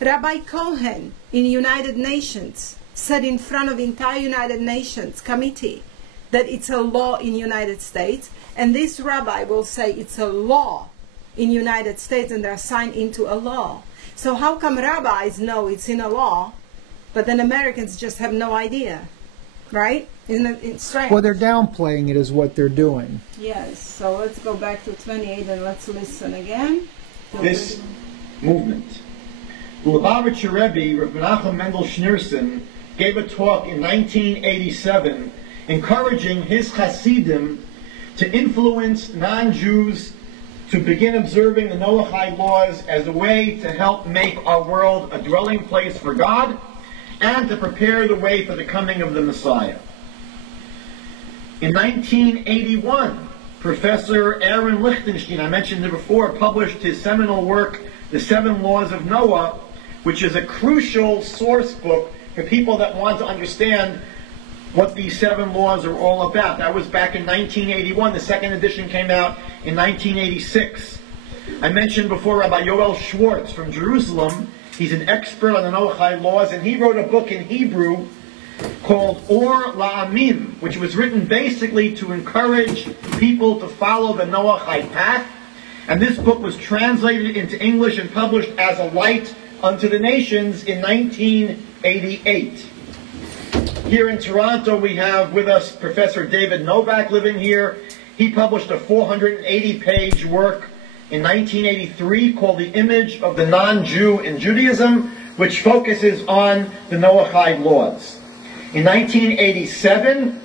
Rabbi Cohen in United Nations said in front of entire United Nations committee that it's a law in United States, and this rabbi will say it's a law in United States and they're signed into a law. So how come rabbis know it's in a law, but then Americans just have no idea, right? Isn't it strange? Well, they're downplaying it is what they're doing. Yes, so let's go back to 28 and let's listen again. This movement. The Lubavitcher Rebbe, Rav Menachem Mendel Schneerson, gave a talk in 1987 encouraging his Hasidim to influence non-Jews to begin observing the Noahide laws as a way to help make our world a dwelling place for God and to prepare the way for the coming of the Messiah. In 1981, Professor Aaron Lichtenstein, I mentioned it before, published his seminal work, The 7 Laws of Noah, which is a crucial source book for people that want to understand what these 7 laws are all about. That was back in 1981. The second edition came out in 1986. I mentioned before Rabbi Yoel Schwartz from Jerusalem. He's an expert on the Noahide laws, and he wrote a book in Hebrew called Or La'amim, which was written basically to encourage people to follow the Noahide path. And this book was translated into English and published as a light unto the nations in 1988. Here in Toronto, we have with us Professor David Novak living here. He published a 480-page work in 1983 called The Image of the Non-Jew in Judaism, which focuses on the Noahide laws. In 1987,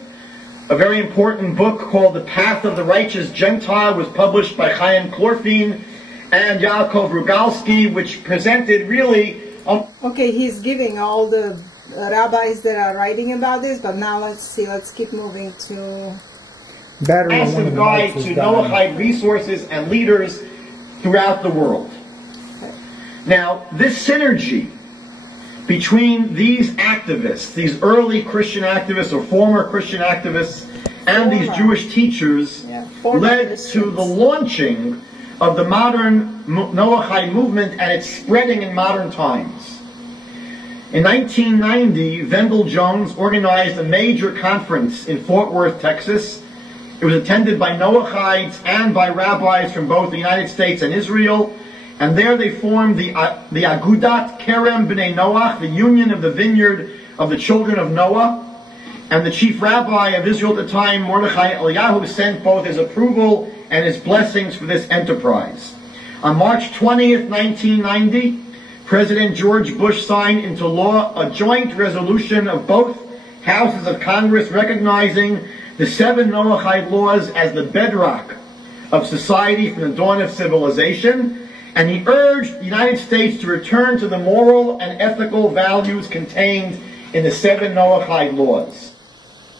a very important book called The Path of the Righteous Gentile was published by Chaim Chlorfin and Yaakov Rugalski, which presented really... Okay, he's giving all the rabbis that are writing about this, but now let's keep moving to... massive guide to Noahide resources and leaders throughout the world. Okay. Now, this synergy between these activists, these early Christian activists or former Christian activists, and these Jewish teachers led to the launching of the modern Noahide movement and its spreading in modern times. In 1990, Wendell Jones organized a major conference in Fort Worth, Texas. It was attended by Noahides and by rabbis from both the United States and Israel. And there they formed the Agudat Kerem B'nai Noach, the Union of the Vineyard of the Children of Noah. And the chief rabbi of Israel at the time, Mordechai Eliyahu, sent both his approval and his blessings for this enterprise. On March 20th, 1990, President George Bush signed into law a joint resolution of both houses of Congress recognizing the 7 Noahide laws as the bedrock of society from the dawn of civilization. And he urged the United States to return to the moral and ethical values contained in the 7 Noahide laws.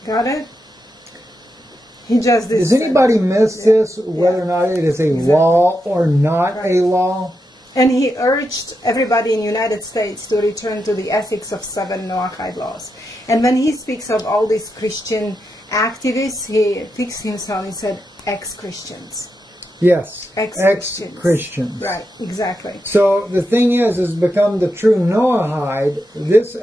Got it? He just did. Does anybody miss this, whether or not it is a law or not a law? And he urged everybody in the United States to return to the ethics of 7 Noahide laws. And when he speaks of all these Christian activists, he fixed himself and said ex-Christians. Yes, ex-Christians. Ex-Christians. Right, exactly. So the thing is become the true Noahide. This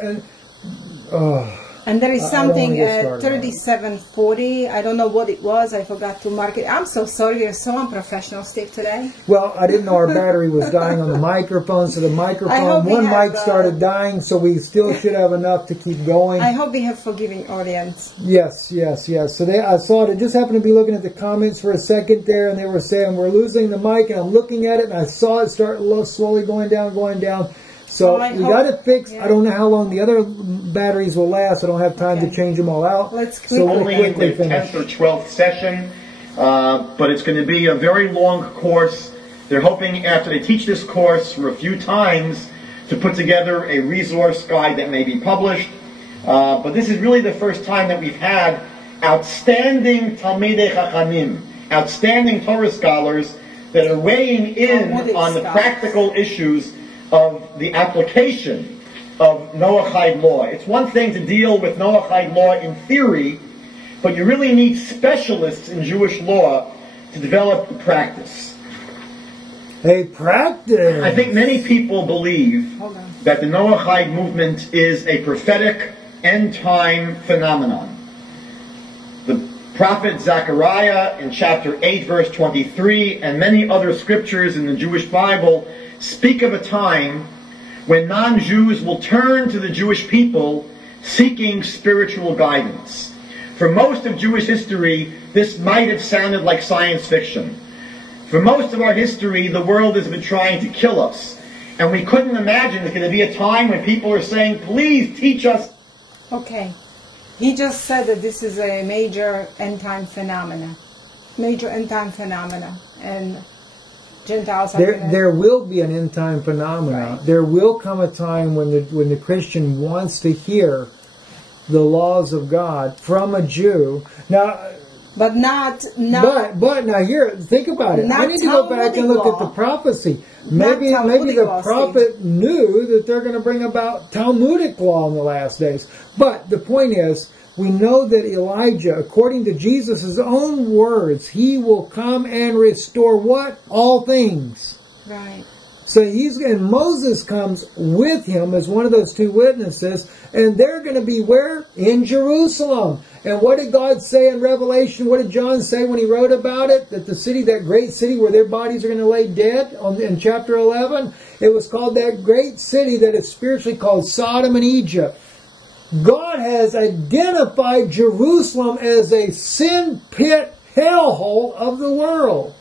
and there is something 3740. I don't know what it was. I forgot to mark it. I'm so sorry. You're so unprofessional, Steve, today. Well, I didn't know our battery was dying on the microphone, so the microphone, one mic started dying, so we still should have enough to keep going. I hope we have forgiving audience. Yes. So I saw it. I just happened to be looking at the comments for a second there, and they were saying, we're losing the mic, and I'm looking at it, and I saw it start slowly going down. So we got it fixed. Yeah. I don't know how long the other batteries will last. I don't have time to change them all out. Let's only in the 10th or 12th session, but it's going to be a very long course. They're hoping after they teach this course for a few times to put together a resource guide that may be published. But this is really the first time that we've had outstanding Talmidei Chachamim, outstanding Torah scholars that are weighing in on the practical issues of the application of Noahide law. It's one thing to deal with Noahide law in theory, but you really need specialists in Jewish law to develop the practice. A practice! I think many people believe that the Noahide movement is a prophetic end-time phenomenon. The prophet Zechariah in chapter 8, verse 23, and many other scriptures in the Jewish Bible speak of a time when non-Jews will turn to the Jewish people seeking spiritual guidance. For most of Jewish history, this might have sounded like science fiction. For most of our history, the world has been trying to kill us. And we couldn't imagine there's going to be a time when people are saying, please teach us. Okay. He just said that this is a major end-time phenomena. Major end-time phenomena. And Gentiles are there will be an end time phenomenon. Right. There will come a time when the Christian wants to hear the laws of God from a Jew. Now, but not but now here, think about it. I need to go back and look at the prophecy. Maybe the prophet knew that they're going to bring about Talmudic law in the last days. But the point is, we know that Elijah, according to Jesus' own words, he will come and restore what? All things. Right. So and Moses comes with him as one of those two witnesses, and they're going to be where? In Jerusalem. And what did God say in Revelation? What did John say when he wrote about it? That the city, that great city where their bodies are going to lay dead in chapter 11, it was called that great city that is spiritually called Sodom and Egypt. God has identified Jerusalem as a sin pit hellhole of the world.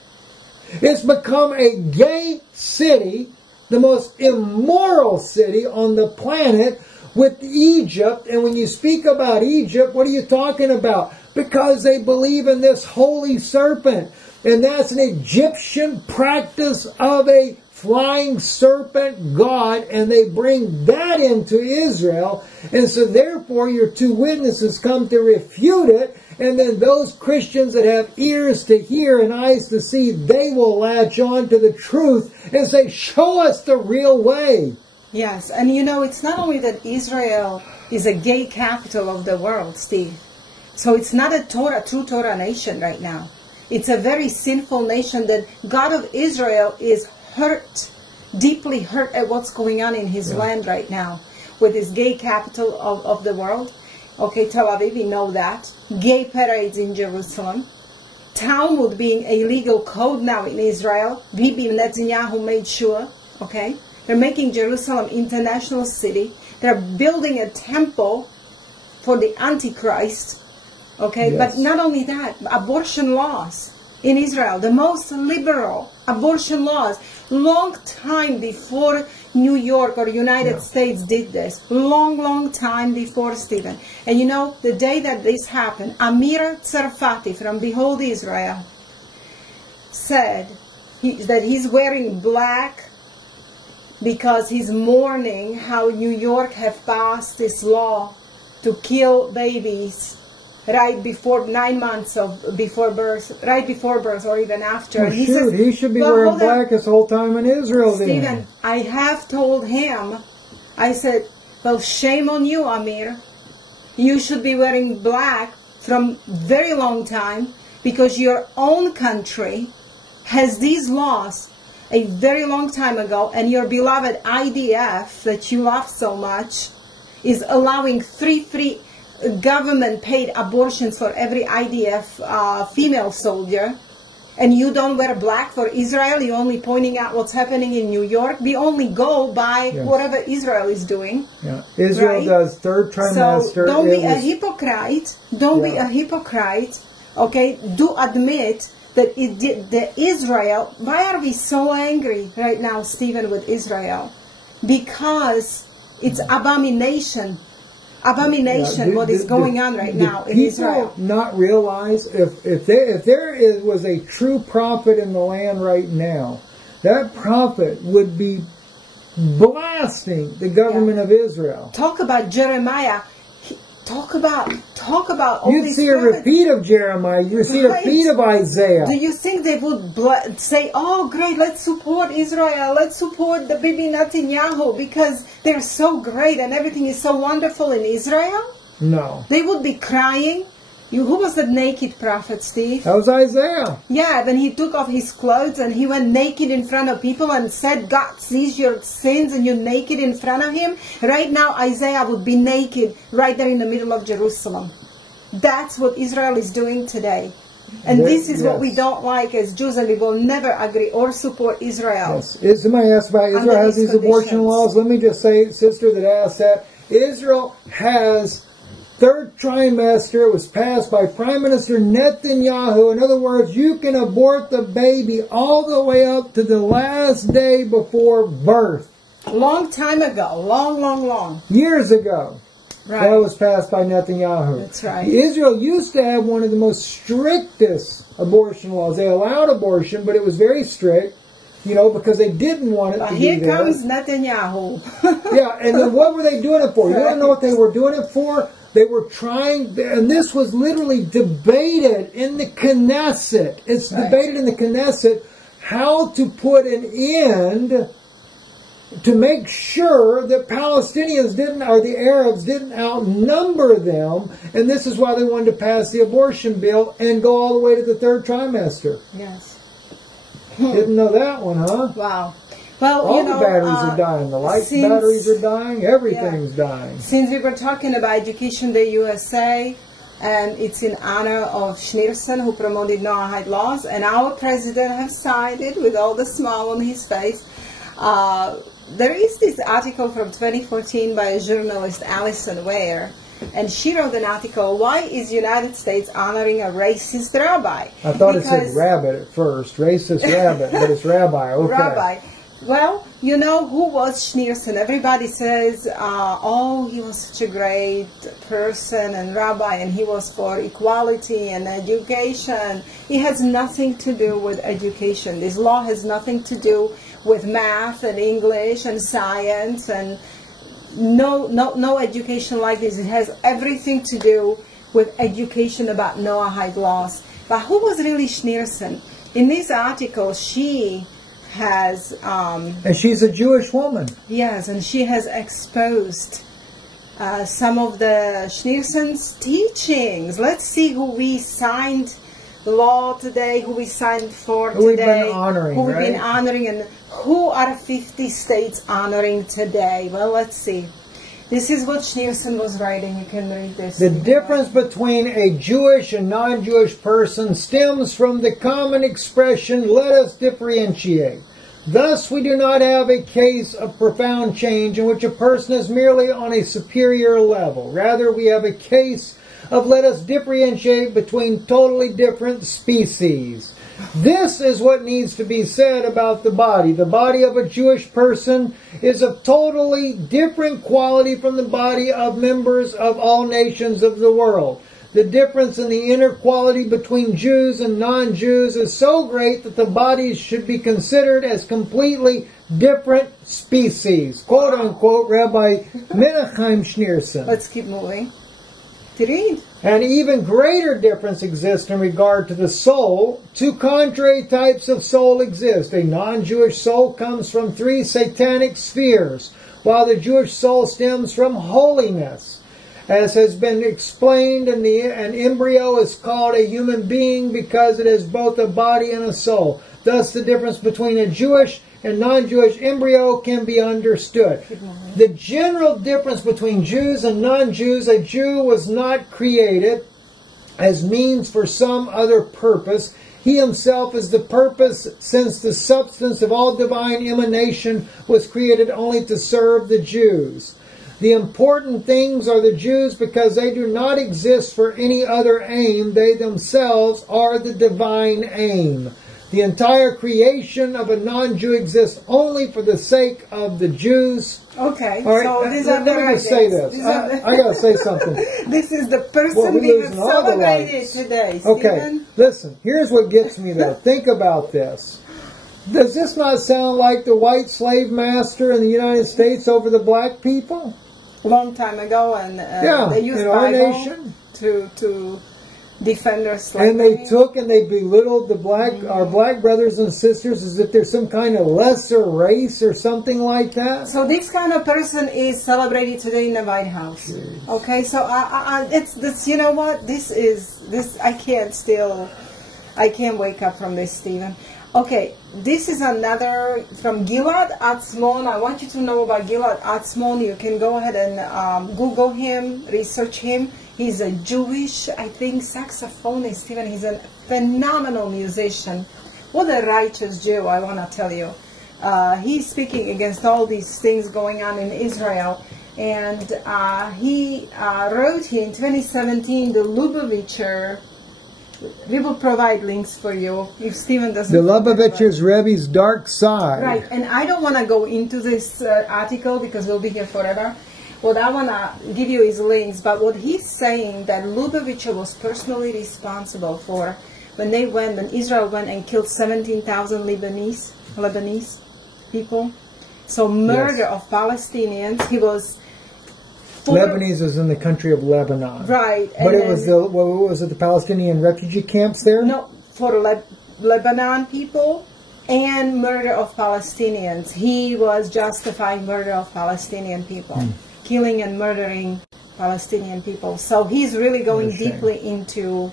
It's become a gay city, the most immoral city on the planet, with Egypt. And when you speak about Egypt, what are you talking about? Because they believe in this holy serpent. And that's an Egyptian practice of a flying serpent god, and they bring that into Israel. And so therefore your two witnesses come to refute it. And then those Christians that have ears to hear and eyes to see, they will latch on to the truth and say, show us the real way. Yes, and you know, it's not only that Israel is a gay capital of the world, Steve. So it's not a true Torah nation right now. It's a very sinful nation that God of Israel is hurt, deeply hurt at what's going on in his land right now with this gay capital of the world. Okay, Tel Aviv, we know that. Gay parades in Jerusalem. Talmud being a legal code now in Israel. Bibi Netanyahu made sure, okay? They're making Jerusalem international city. They're building a temple for the Antichrist, okay? Yes. But not only that, abortion laws in Israel, the most liberal abortion laws, long time before New York or United States did this. Long time before, Stephen. And you know, the day that this happened, Amir Tsarfati from Behold Israel said that he's wearing black because he's mourning how New York have passed this law to kill babies right before 9 months before birth, right before birth or even after. Well, he should be wearing black this whole time in Israel. Stephen, then. I have told him, I said, well, shame on you, Amir. You should be wearing black from very long time because your own country has these laws a very long time ago, and your beloved IDF that you love so much is allowing free government-paid abortions for every IDF female soldier, and you don't wear black for Israel. You're only pointing out what's happening in New York. We only go by whatever Israel is doing. Yeah, Israel does third trimester. So don't be a hypocrite. Don't be a hypocrite. Okay, do admit that the Israel. Why are we so angry right now, Stephen, with Israel? Because it's abomination. What is going on right now in Israel. People not realize if there was a true prophet in the land right now, that prophet would be blasting the government of Israel. Talk about Jeremiah. Talk about all You'd these see a repeat of Jeremiah. You'd see a repeat of Isaiah. Do you think they would say, oh great, let's support Israel, let's support the Bibi Netanyahu because they're so great and everything is so wonderful in Israel? No. They would be crying. Who was the naked prophet, Steve? That was Isaiah. Yeah, when he took off his clothes and he went naked in front of people and said, God sees your sins and you're naked in front of him. Right now, Isaiah would be naked right there in the middle of Jerusalem. That's what Israel is doing today. And this is what we don't like as Jews, and we will never agree or support Israel. Yes. Somebody asked about Israel has these abortion laws. Let me just say, sister that asked that, Israel has third trimester. It was passed by Prime Minister Netanyahu. In other words, you can abort the baby all the way up to the last day before birth. Long time ago. Long. Years ago. Right. That was passed by Netanyahu. That's right. Israel used to have one of the most strictest abortion laws. They allowed abortion, but it was very strict. because they didn't want it to be there. Here comes Netanyahu. Yeah, and then what were they doing it for? You want to know what they were doing it for? They were trying, and this was literally debated in the Knesset. It's debated in the Knesset how to put an end to make sure that Palestinians or the Arabs didn't outnumber them, and this is why they wanted to pass the abortion bill and go all the way to the third trimester. Yes. Didn't know that one, huh? Wow. Well, all the batteries are dying. The light batteries are dying. Everything's dying. Since we were talking about Education Day USA, and it's in honor of Schneerson, who promoted Noahide laws, and our president has signed it with all the smile on his face. There is this article from 2014 by a journalist, Alison Ware, and she wrote an article, Why is United States honoring a racist rabbi? I thought it said rabbit at first, racist rabbit, but it's rabbi, okay. Rabbi. Well, you know, who was Schneerson? Everybody says, oh, he was such a great person and rabbi, and he was for equality and education. It has nothing to do with education. This law has nothing to do with math and English and science, and no education like this. It has everything to do with education about Noahide laws. But who was really Schneerson? In this article, she has... and she's a Jewish woman. Yes, and she has exposed some of the Schneerson's teachings. Let's see who we signed the law today, who we signed for today. Who we've been honoring, who we've been honoring, and who are 50 states honoring today. Well, let's see. This is what Schneerson was writing. You can read this. The difference between a Jewish and non-Jewish person stems from the common expression, let us differentiate. Thus, we do not have a case of profound change in which a person is merely on a superior level. Rather, we have a case of let us differentiate between totally different species. This is what needs to be said about the body. The body of a Jewish person is of totally different quality from the body of members of all nations of the world. The difference in the inner quality between Jews and non-Jews is so great that the bodies should be considered as completely different species. Quote unquote, Rabbi Menachem Schneerson. Let's keep moving. To read. An even greater difference exists in regard to the soul. Two contrary types of soul exist. A non-Jewish soul comes from 3 satanic spheres, while the Jewish soul stems from holiness. As has been explained, an embryo is called a human being because it has both a body and a soul. Thus, the difference between a Jewish and non-Jewish embryo can be understood. The general difference between Jews and non-Jews, a Jew was not created as means for some other purpose. He himself is the purpose, since the substance of all divine emanation was created only to serve the Jews. The important things are the Jews because they do not exist for any other aim. They themselves are the divine aim. The entire creation of a non-Jew exists only for the sake of the Jews. Okay, all right, so let me just say this. I got to say something. This is the person we have celebrated today, Stephen. Okay, listen, here's what gets me though. Think about this. Does this not sound like the white slave master in the United States over the black people? Long time ago, and they used our Bible nation to defend their slavery. And they took and they belittled the our black brothers and sisters as if they're some kind of lesser race or something like that. So this kind of person is celebrated today in the White House. Jeez. Okay, so it's you know what, this I can't wake up from this, Stephen. Okay, this is another from Gilad Atzmon. I want you to know about Gilad Atzmon. You can go ahead and Google him, research him. He's a Jewish, I think, saxophonist. Stephen, he's a phenomenal musician. What a righteous Jew, I want to tell you. He's speaking against all these things going on in Israel. And he wrote here in 2017, the Lubavitcher. We will provide links for you if Stephen doesn't. The Lubavitcher's Rebbe's Dark Side. Right, and I don't want to go into this article because we'll be here forever. What I want to give you is links, but what he's saying that Lubavitcher was personally responsible for when Israel went and killed 17,000 Lebanese. Lebanese people. So murder of Palestinians. He was... Lebanese is in the country of Lebanon. Right. But it was the Palestinian refugee camps there? No, for Lebanon people and murder of Palestinians. He was justifying murder of Palestinian people. Killing and murdering Palestinian people. So he's really going deeply into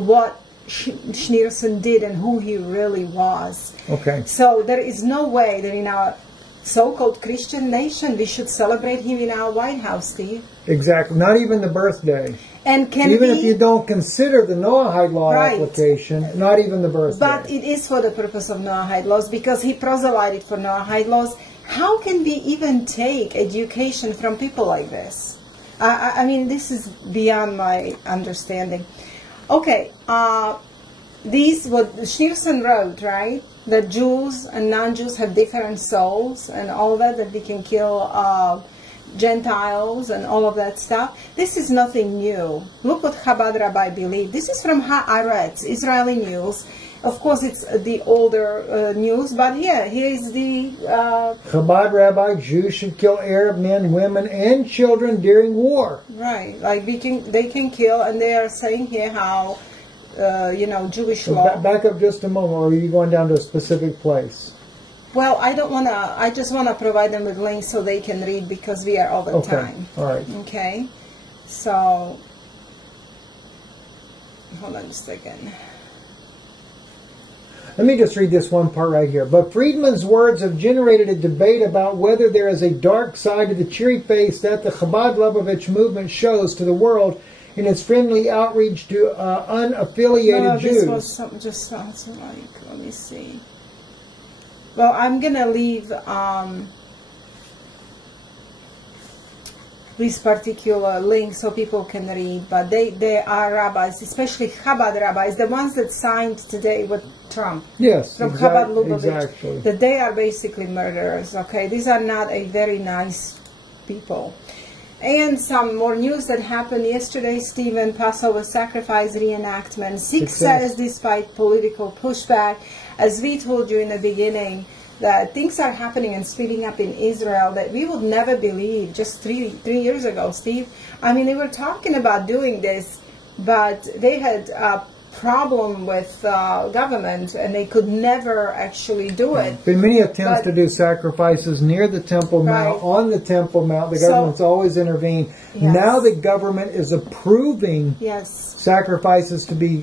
what Schneerson did and who he really was. Okay. So there is no way that in our so-called Christian nation we should celebrate him in our White House, Steve. Exactly. Not even the birthday. And even if you don't consider the Noahide law application, not even the birthday. But it is for the purpose of Noahide laws because he proselyted for Noahide laws. How can we even take education from people like this? I mean, this is beyond my understanding. Okay, what Schneerson wrote, right? That Jews and non-Jews have different souls and all that we can kill Gentiles and all of that stuff. This is nothing new. Look what Chabad Rabbi believed. This is from Haaretz, Israeli news. Of course, it's the older news, but here is the... Chabad Rabbi, Jews should kill Arab men, women, and children during war. Right, like they can kill, and they are saying here how, Jewish law... Back up just a moment, or are you going down to a specific place? Well, I don't want to, I just want to provide them with links so they can read because we are over time. All right. Okay, so, hold on just a second. Let me just read this one part right here. But Friedman's words have generated a debate about whether there is a dark side to the cheery face that the Chabad Lubavitch movement shows to the world in its friendly outreach to unaffiliated Jews. This was something just sounds like, let me see. Well, I'm going to leave this particular link so people can read, but they are rabbis, especially Chabad rabbis, the ones that signed today with Trump. Yes, from Chabad Lubavitch, exactly. that they are basically murderers, okay? These are not a very nice people. And some more news that happened yesterday, Stephen, Passover sacrifice reenactment. Success despite political pushback. As we told you in the beginning, that things are happening and speeding up in Israel that we would never believe just three years ago, Steve. I mean, they were talking about doing this, but they had a problem with government and they could never actually do it. Been many attempts to do sacrifices near the Temple Mount, on the Temple Mount. The government's always intervened. Yes. Now the government is approving sacrifices to be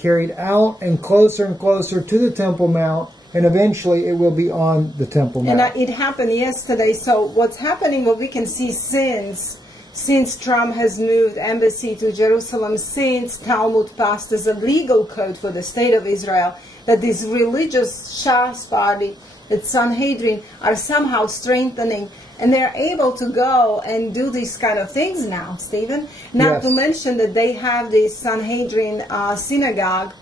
carried out and closer to the Temple Mount. And eventually it will be on the Temple Mount. And it happened yesterday. So what's happening, what we can see since Trump has moved embassy to Jerusalem, since Talmud passed as a legal code for the state of Israel, that this religious Shas party, that Sanhedrin, are somehow strengthening. And they're able to go and do these kind of things now, Stephen. Not to mention that they have this Sanhedrin synagogue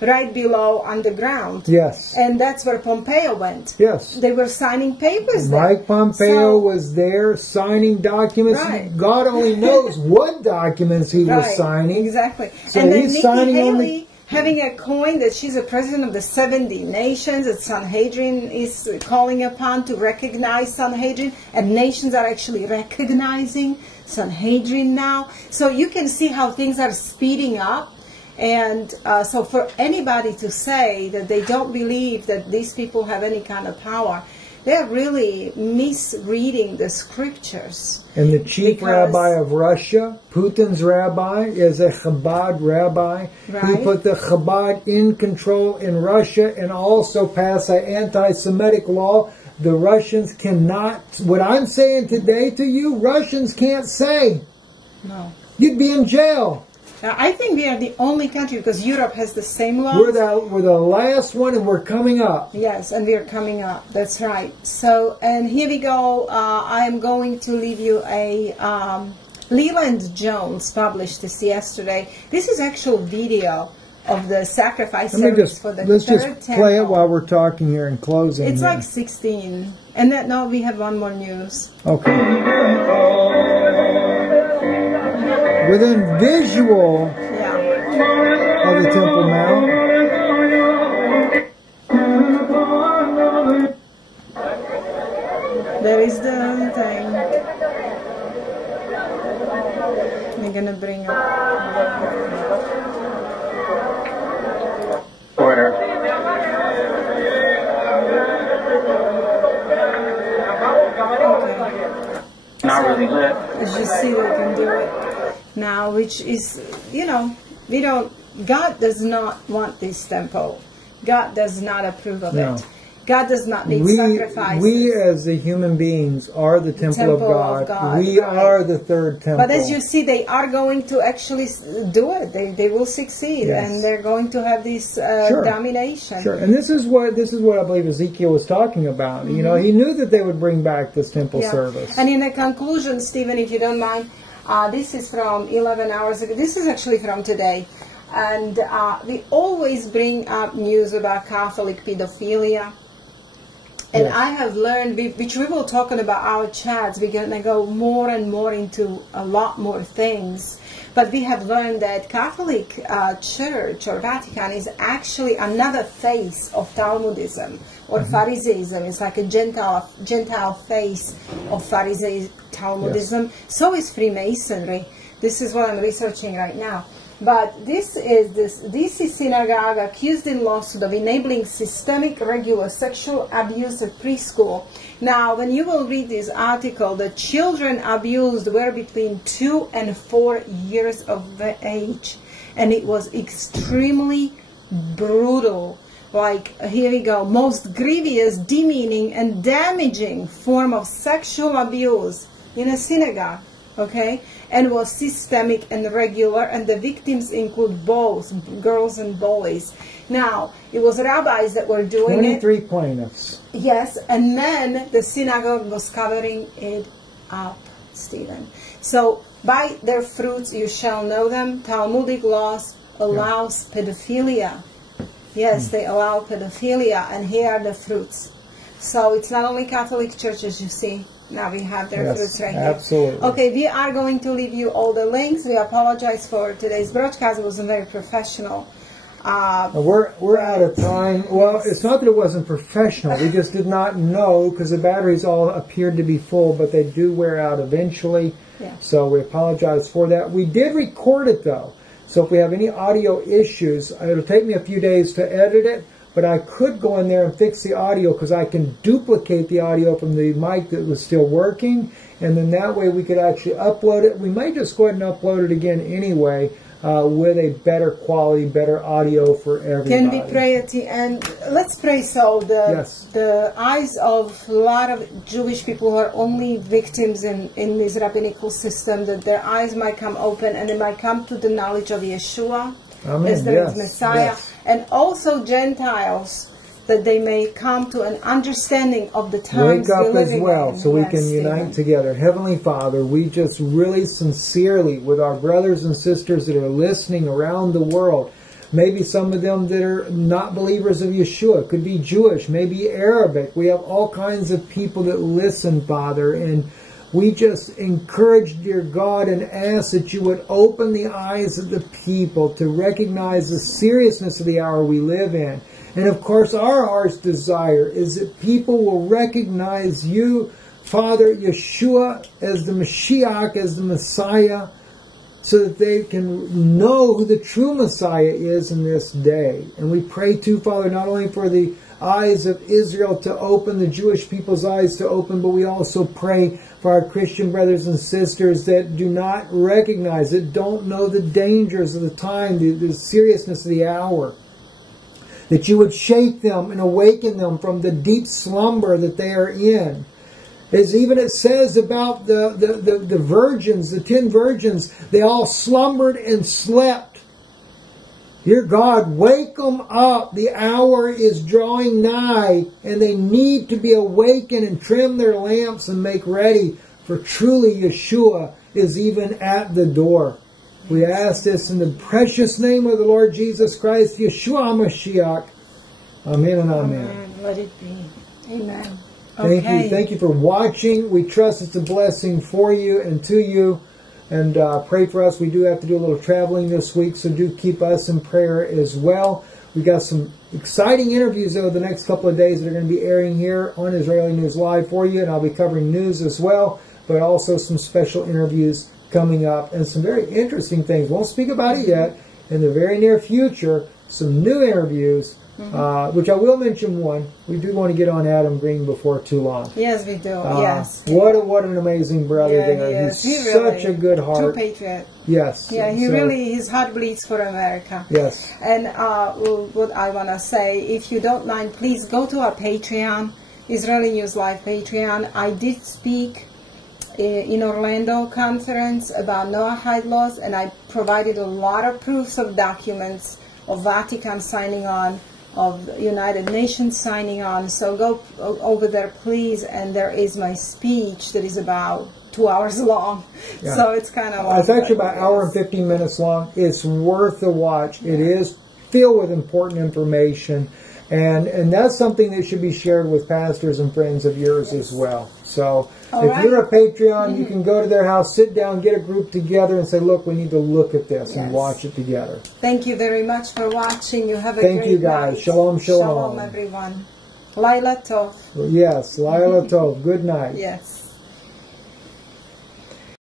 right below underground. Yes. And that's where Pompeo went. Yes. They were signing papers there. Mike Pompeo was there signing documents. Right. God only knows what documents he was signing. Exactly. So and then he's Nikki signing Haley having a coin that she's a president of the 70 nations that Sanhedrin is calling upon to recognize Sanhedrin, and nations are actually recognizing Sanhedrin now. So you can see how things are speeding up. And so for anybody to say that they don't believe that these people have any kind of power, they're really misreading the scriptures. And the chief rabbi of Russia, Putin's rabbi, is a Chabad rabbi. He put the Chabad in control in Russia and also passed an anti-Semitic law. The Russians cannot, what I'm saying today to you, Russians can't say. No. You'd be in jail. I think we are the only country, because Europe has the same laws. We're the last one, and we're coming up. Yes, and we're coming up. That's right. So, and here we go. I am going to leave you a Leland Jones published this yesterday. This is actual video of the sacrifice service for the let's third just temple. play it while we're talking here and closing. It's like 16. And that, no, we have one more news. Okay. Within visual of the Temple Mount. There is the thing. We're gonna bring up order. Not really lit. As you see, we can do it now, which is, you know, we don't. God does not want this temple. God does not approve of it. God does not need sacrifices. We as the human beings are the temple of God. We are the third temple. But as you see, they are going to actually do it. They will succeed, and they're going to have this domination. Sure, and this is what I believe Ezekiel was talking about. You know, he knew that they would bring back this temple service. And in the conclusion, Stephen, if you don't mind, this is from 11 hours ago. This is actually from today. And we always bring up news about Catholic pedophilia. And I have learned, which we will talk about our chats, we're going to go more and more into a lot more things. But we have learned that Catholic Church or Vatican is actually another face of Talmudism or Pharisaism. It's like a Gentile face of Pharisee Talmudism. So is Freemasonry. This is what I'm researching right now. But this is DC synagogue accused in lawsuit of enabling systemic regular sexual abuse at preschool. Now, when you will read this article, the children abused were between 2 and 4 years of age. And it was extremely brutal. Like, here we go, most grievous, demeaning, and damaging form of sexual abuse in a synagogue. Okay, and was systemic and regular, and the victims include both girls and boys. Now, it was rabbis that were doing 23 plaintiffs. Yes, and then the synagogue was covering it up, Stephen. So, by their fruits you shall know them. Talmudic laws allows pedophilia. Yes, they allow pedophilia, and here are the fruits. So, it's not only Catholic churches, you see. Now we have their fruits right here. Absolutely. Okay, we are going to leave you all the links. We apologize for today's broadcast. It wasn't very professional. We're out of time. Well, it's not that it wasn't professional. We just did not know because the batteries all appeared to be full, but they do wear out eventually. Yeah. So we apologize for that. We did record it, though. So if we have any audio issues, it'll take me a few days to edit it. But I could go in there and fix the audio because I can duplicate the audio from the mic that was still working. And then that way we could actually upload it. We might just go ahead and upload it again anyway with a better quality, better audio for everybody. Can we pray at the end? Let's pray so the eyes of a lot of Jewish people who are only victims in this rabbinical system, that their eyes might come open and they might come to the knowledge of Yeshua. Amen. As there is Messiah, and also Gentiles, that they may come to an understanding of the times wake up we're living as well, in. so we can unite together. Heavenly Father, we just really sincerely, with our brothers and sisters that are listening around the world, maybe some of them that are not believers of Yeshua, could be Jewish, maybe Arabic. We have all kinds of people that listen, Father, and we just encourage, dear God, and ask that you would open the eyes of the people to recognize the seriousness of the hour we live in. And of course, our heart's desire is that people will recognize you, Father, Yeshua, as the Mashiach, as the Messiah, so that they can know who the true Messiah is in this day. And we pray too, Father, not only for the eyes of Israel to open, the Jewish people's eyes to open, but we also pray for our Christian brothers and sisters that do not recognize it, don't know the dangers of the time, the seriousness of the hour. That you would shake them and awaken them from the deep slumber that they are in. As even it says about the virgins, the 10 virgins, they all slumbered and slept. Dear God, wake them up. The hour is drawing nigh, and they need to be awakened and trim their lamps and make ready, for truly Yeshua is even at the door. We ask this in the precious name of the Lord Jesus Christ, Yeshua HaMashich. Amen and amen. Amen. Let it be. Amen. Thank you. Thank you for watching. We trust it's a blessing for you and to you. And pray for us. We do have to do a little traveling this week, so do keep us in prayer as well. We got some exciting interviews over the next couple of days that are going to be airing here on Israeli News Live for you, and I'll be covering news as well, but also some special interviews coming up and some very interesting things. Won't speak about it yet. In the very near future, some new interviews, which I will mention one. We do want to get on Adam Green before too long. Yes, we do. Yes. What an amazing brother there. Yes. He's He really, such a good heart. True patriot. Yes. Yeah, his heart bleeds for America. Yes. And what I want to say, if you don't mind, please go to our Patreon, Israeli News Live Patreon. I did speak in Orlando conference about Noahide laws, and I provided a lot of proofs of documents of Vatican signing on, of the United Nations signing on. So go over there, please. And there is my speech that is about 2 hours long. Yeah. So it's kind of long. It's actually about an hour and 15 minutes long. It's worth the watch. It is filled with important information. And that's something that should be shared with pastors and friends of yours as well. So if you're a Patreon, you can go to their house, sit down, get a group together and say, look, we need to look at this and watch it together. Thank you very much for watching. You have a Thank great you guys. night. Shalom, shalom. Shalom, everyone. Laila Tov. Yes, Laila Tov. Good night. Yes.